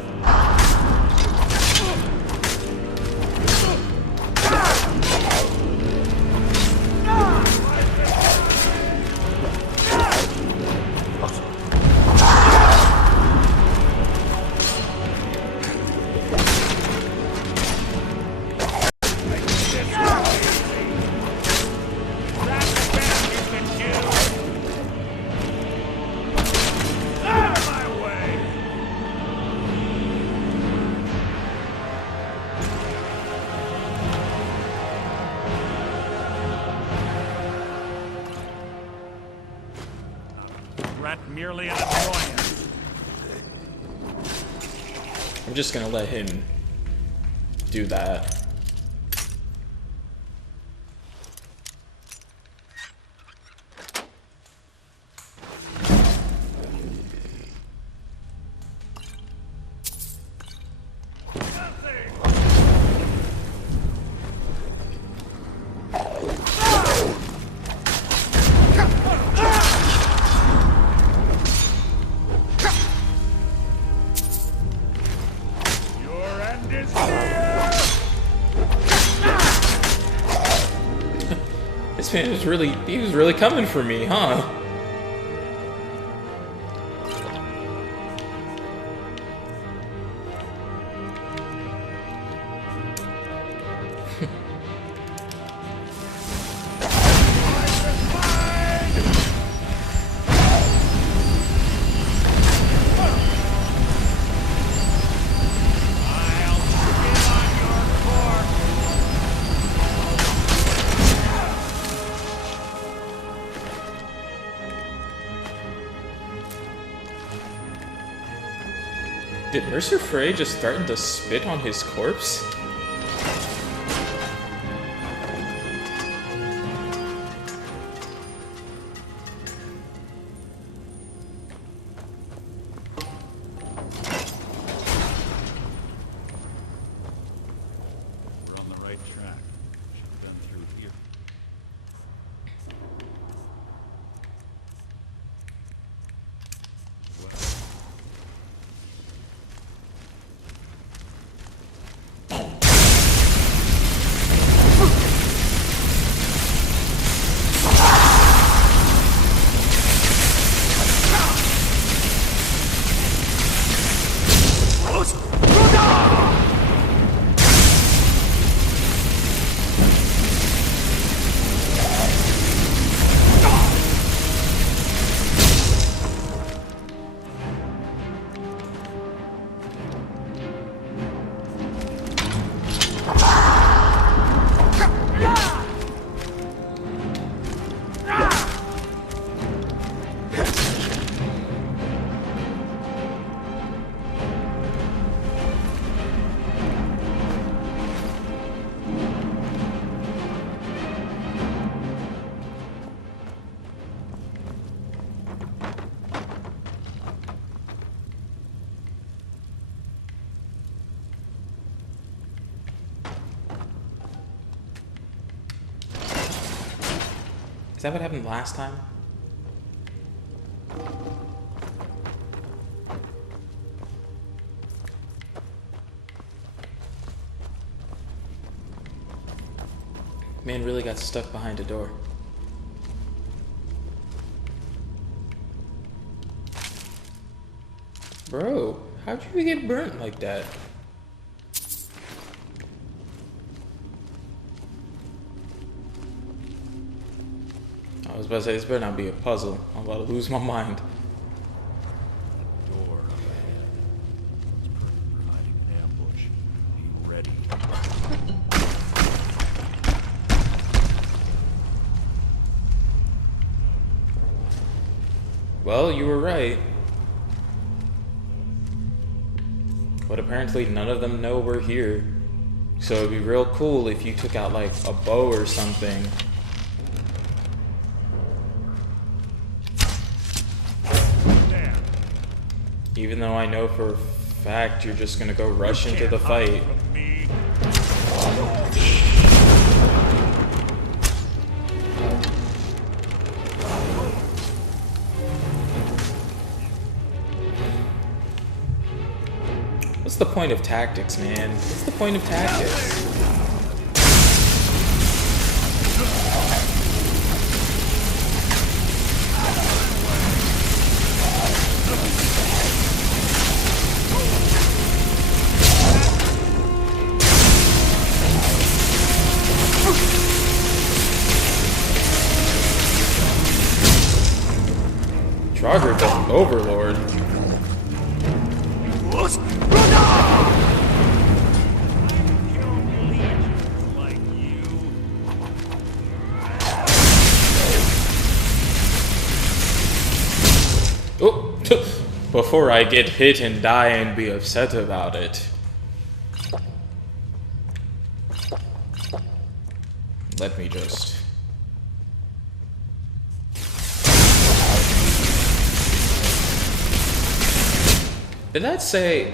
Merely an annoyance. I'm just gonna let him do that. This man was he was really coming for me, huh? Did Mercer Frey just threaten to spit on his corpse? We're on the right track. Should have been through here. Is that what happened last time? Man really got stuck behind a door. Bro, how'd you get burnt like that? I was about to say, this better not be a puzzle. I'm about to lose my mind. Door up ahead. It's perfect for hiding an ambush. Be ready. Well, you were right. But apparently none of them know we're here. So it'd be real cool if you took out like a bow or something. There. Even though I know for a fact you're just gonna go rush into the fight. From me. What's the point of tactics, man? What's the point of tactics? Trogger the Overlord. Like you. Oh, before I get hit and die and be upset about it. Let me just... Did that say...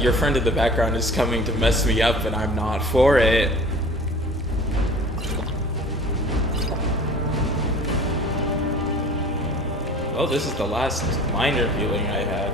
Your friend in the background is coming to mess me up and I'm not for it. Well, this is the last minor healing I had.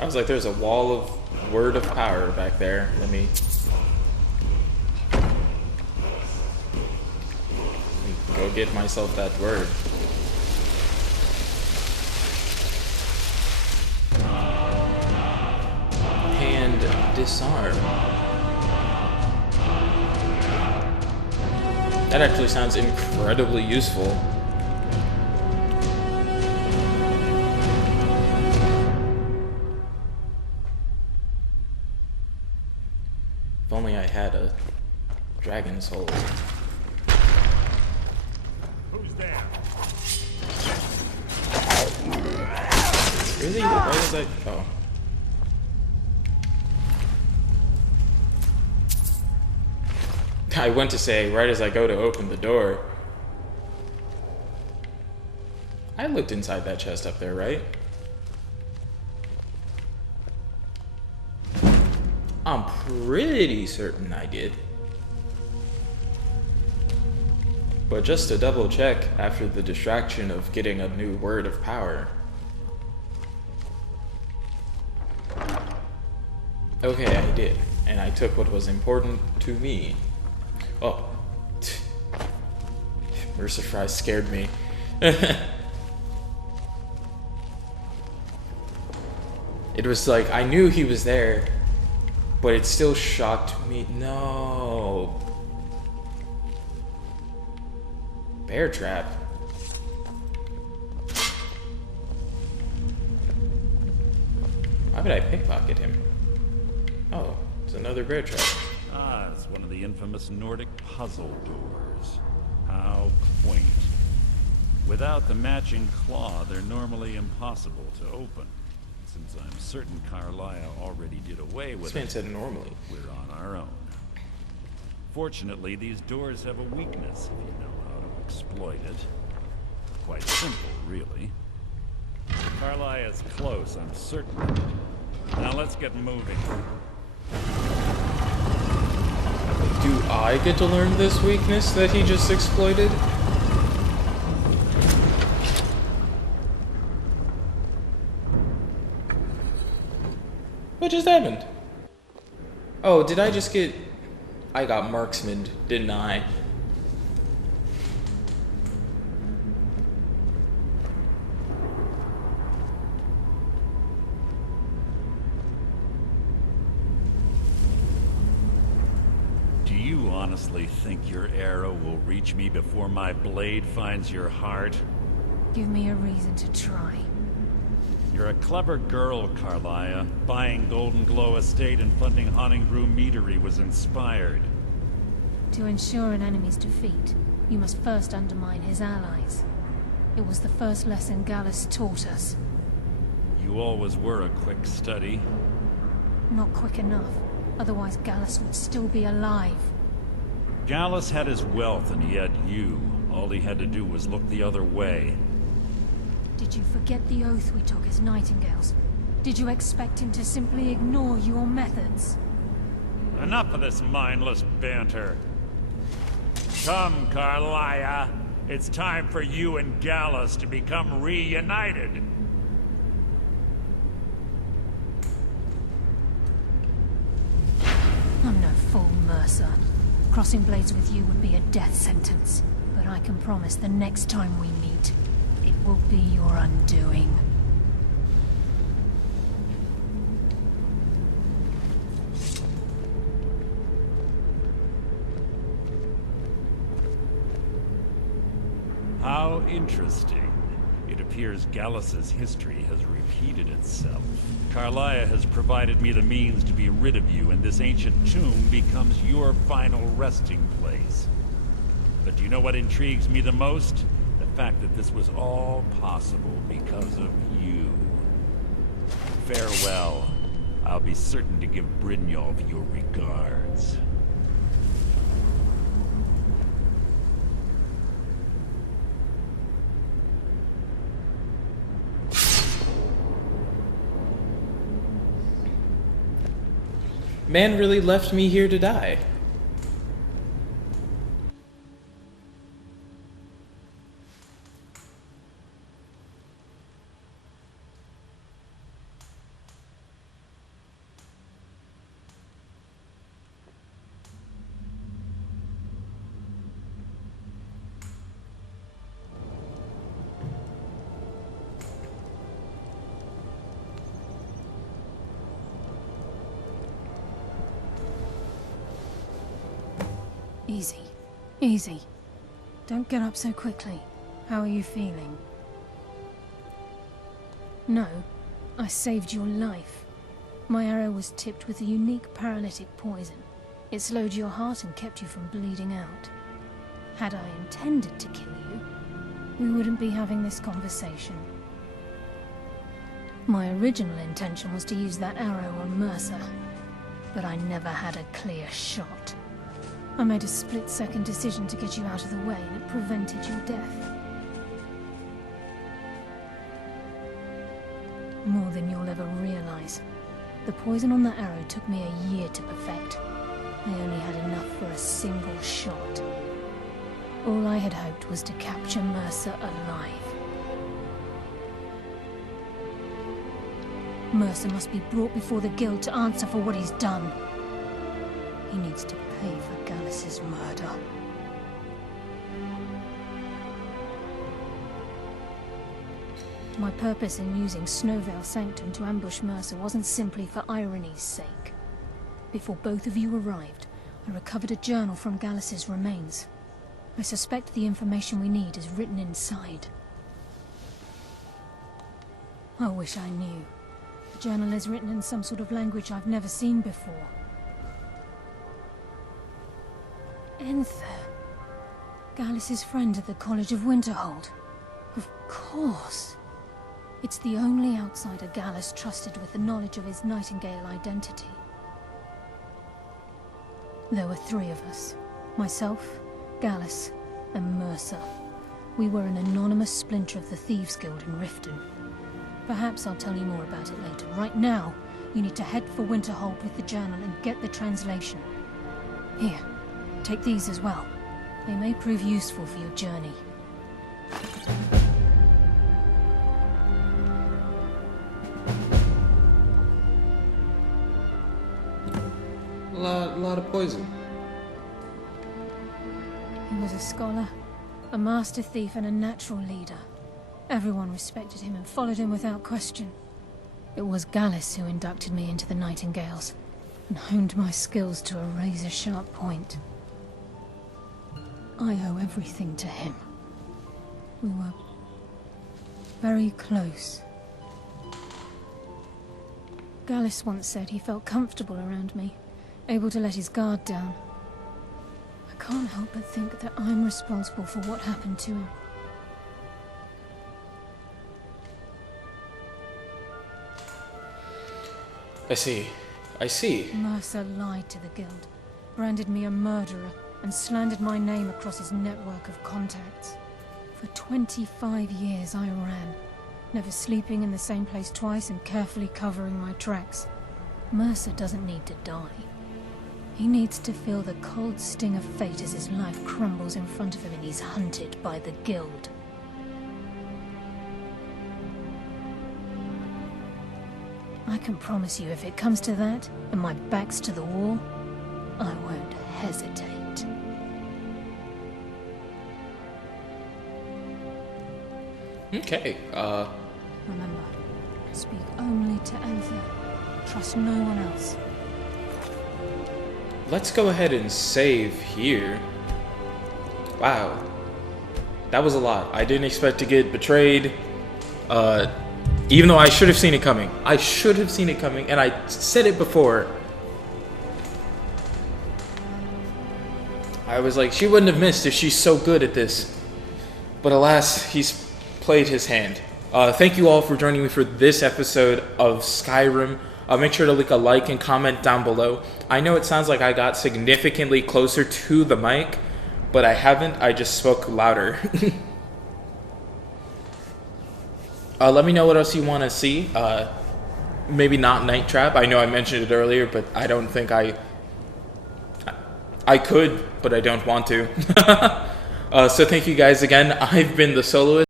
I was like, there's a wall of word of power back there. Let me go get myself that word. Hand disarm. That actually sounds incredibly useful. If only I had a dragon soul. Who's there? Really? Why was I? Oh. I went to say, right as I go to open the door. I looked inside that chest up there, right? I'm pretty certain I did. But just to double check after the distraction of getting a new word of power. Okay, I did. And I took what was important to me. Oh. Mercer Fry scared me. It was like, I knew he was there, but it still shocked me. No. Bear trap. Why would I pickpocket him? Oh, it's another bear trap. Ah, it's one of the infamous Nordic puzzle doors. How quaint. Without the matching claw, they're normally impossible to open. Since I'm certain Carlisle already did away with This man it, said normally. we're on our own. Fortunately, these doors have a weakness if you know how to exploit it. Quite simple, really. Carlisle is close, I'm certain of it. Now let's get moving. Do I get to learn this weakness that he just exploited? What just happened? Oh, did I just get... I got marksman, didn't I? Do you honestly think your arrow will reach me before my blade finds your heart? Give me a reason to try. You're a clever girl, Carlia. Buying Golden Glow Estate and funding Honningbrew Meadery was inspired. To ensure an enemy's defeat, you must first undermine his allies. It was the first lesson Gallus taught us. You always were a quick study. Not quick enough, otherwise Gallus would still be alive. Gallus had his wealth and he had you. All he had to do was look the other way. Did you forget the oath we took as Nightingales? Did you expect him to simply ignore your methods? Enough of this mindless banter. Come, Carlia. It's time for you and Gallus to become reunited. I'm no fool, Mercer. Crossing blades with you would be a death sentence. But I can promise the next time we meet, it will be your undoing. How interesting. It appears Gallus's history has repeated itself. Carlia has provided me the means to be rid of you, and this ancient tomb becomes your final resting place. But do you know what intrigues me the most? The fact that this was all possible because of you. Farewell. I'll be certain to give Brynjolf your regards. Man really left me here to die. Easy. Easy. Don't get up so quickly. How are you feeling? No, I saved your life. My arrow was tipped with a unique paralytic poison. It slowed your heart and kept you from bleeding out. Had I intended to kill you, we wouldn't be having this conversation. My original intention was to use that arrow on Mercer, but I never had a clear shot. I made a split-second decision to get you out of the way, and it prevented your death. More than you'll ever realize. The poison on that arrow took me a year to perfect. I only had enough for a single shot. All I had hoped was to capture Mercer alive. Mercer must be brought before the Guild to answer for what he's done. He needs to pay for Gallus's murder. My purpose in using Snowvale Sanctum to ambush Mercer wasn't simply for irony's sake. Before both of you arrived, I recovered a journal from Gallus's remains. I suspect the information we need is written inside. I wish I knew. The journal is written in some sort of language I've never seen before. Enther. Gallus's friend at the College of Winterhold. Of course. It's the only outsider Gallus trusted with the knowledge of his Nightingale identity. There were three of us. Myself, Gallus, and Mercer. We were an anonymous splinter of the Thieves Guild in Riften. Perhaps I'll tell you more about it later. Right now, you need to head for Winterhold with the journal and get the translation. Here. Take these as well. They may prove useful for your journey. A lot of poison. He was a scholar, a master thief, and a natural leader. Everyone respected him and followed him without question. It was Gallus who inducted me into the Nightingales, and honed my skills to a razor-sharp point. I owe everything to him. We were very close. Gallus once said he felt comfortable around me, able to let his guard down. I can't help but think that I'm responsible for what happened to him. I see. Mercer lied to the Guild, branded me a murderer, and slandered my name across his network of contacts. For 25 years I ran, never sleeping in the same place twice and carefully covering my tracks. Mercer doesn't need to die. He needs to feel the cold sting of fate as his life crumbles in front of him and he's hunted by the Guild. I can promise you, if it comes to that, and my back's to the wall, I won't hesitate. Okay, Remember, speak only to Anther. Trust no one else. let's go ahead and save here. Wow. That was a lot. I didn't expect to get betrayed. Even though I should have seen it coming. I should have seen it coming, and I said it before. I was like, she wouldn't have missed if she's so good at this. But alas, he's played his hand. Thank you all for joining me for this episode of Skyrim. Make sure to leave a like and comment down below. I know it sounds like I got significantly closer to the mic, but I haven't. I just spoke louder. Let me know what else you want to see. Maybe not Night Trap. I know I mentioned it earlier, but I don't think I could, but I don't want to. So thank you guys again. I've been the Soloist.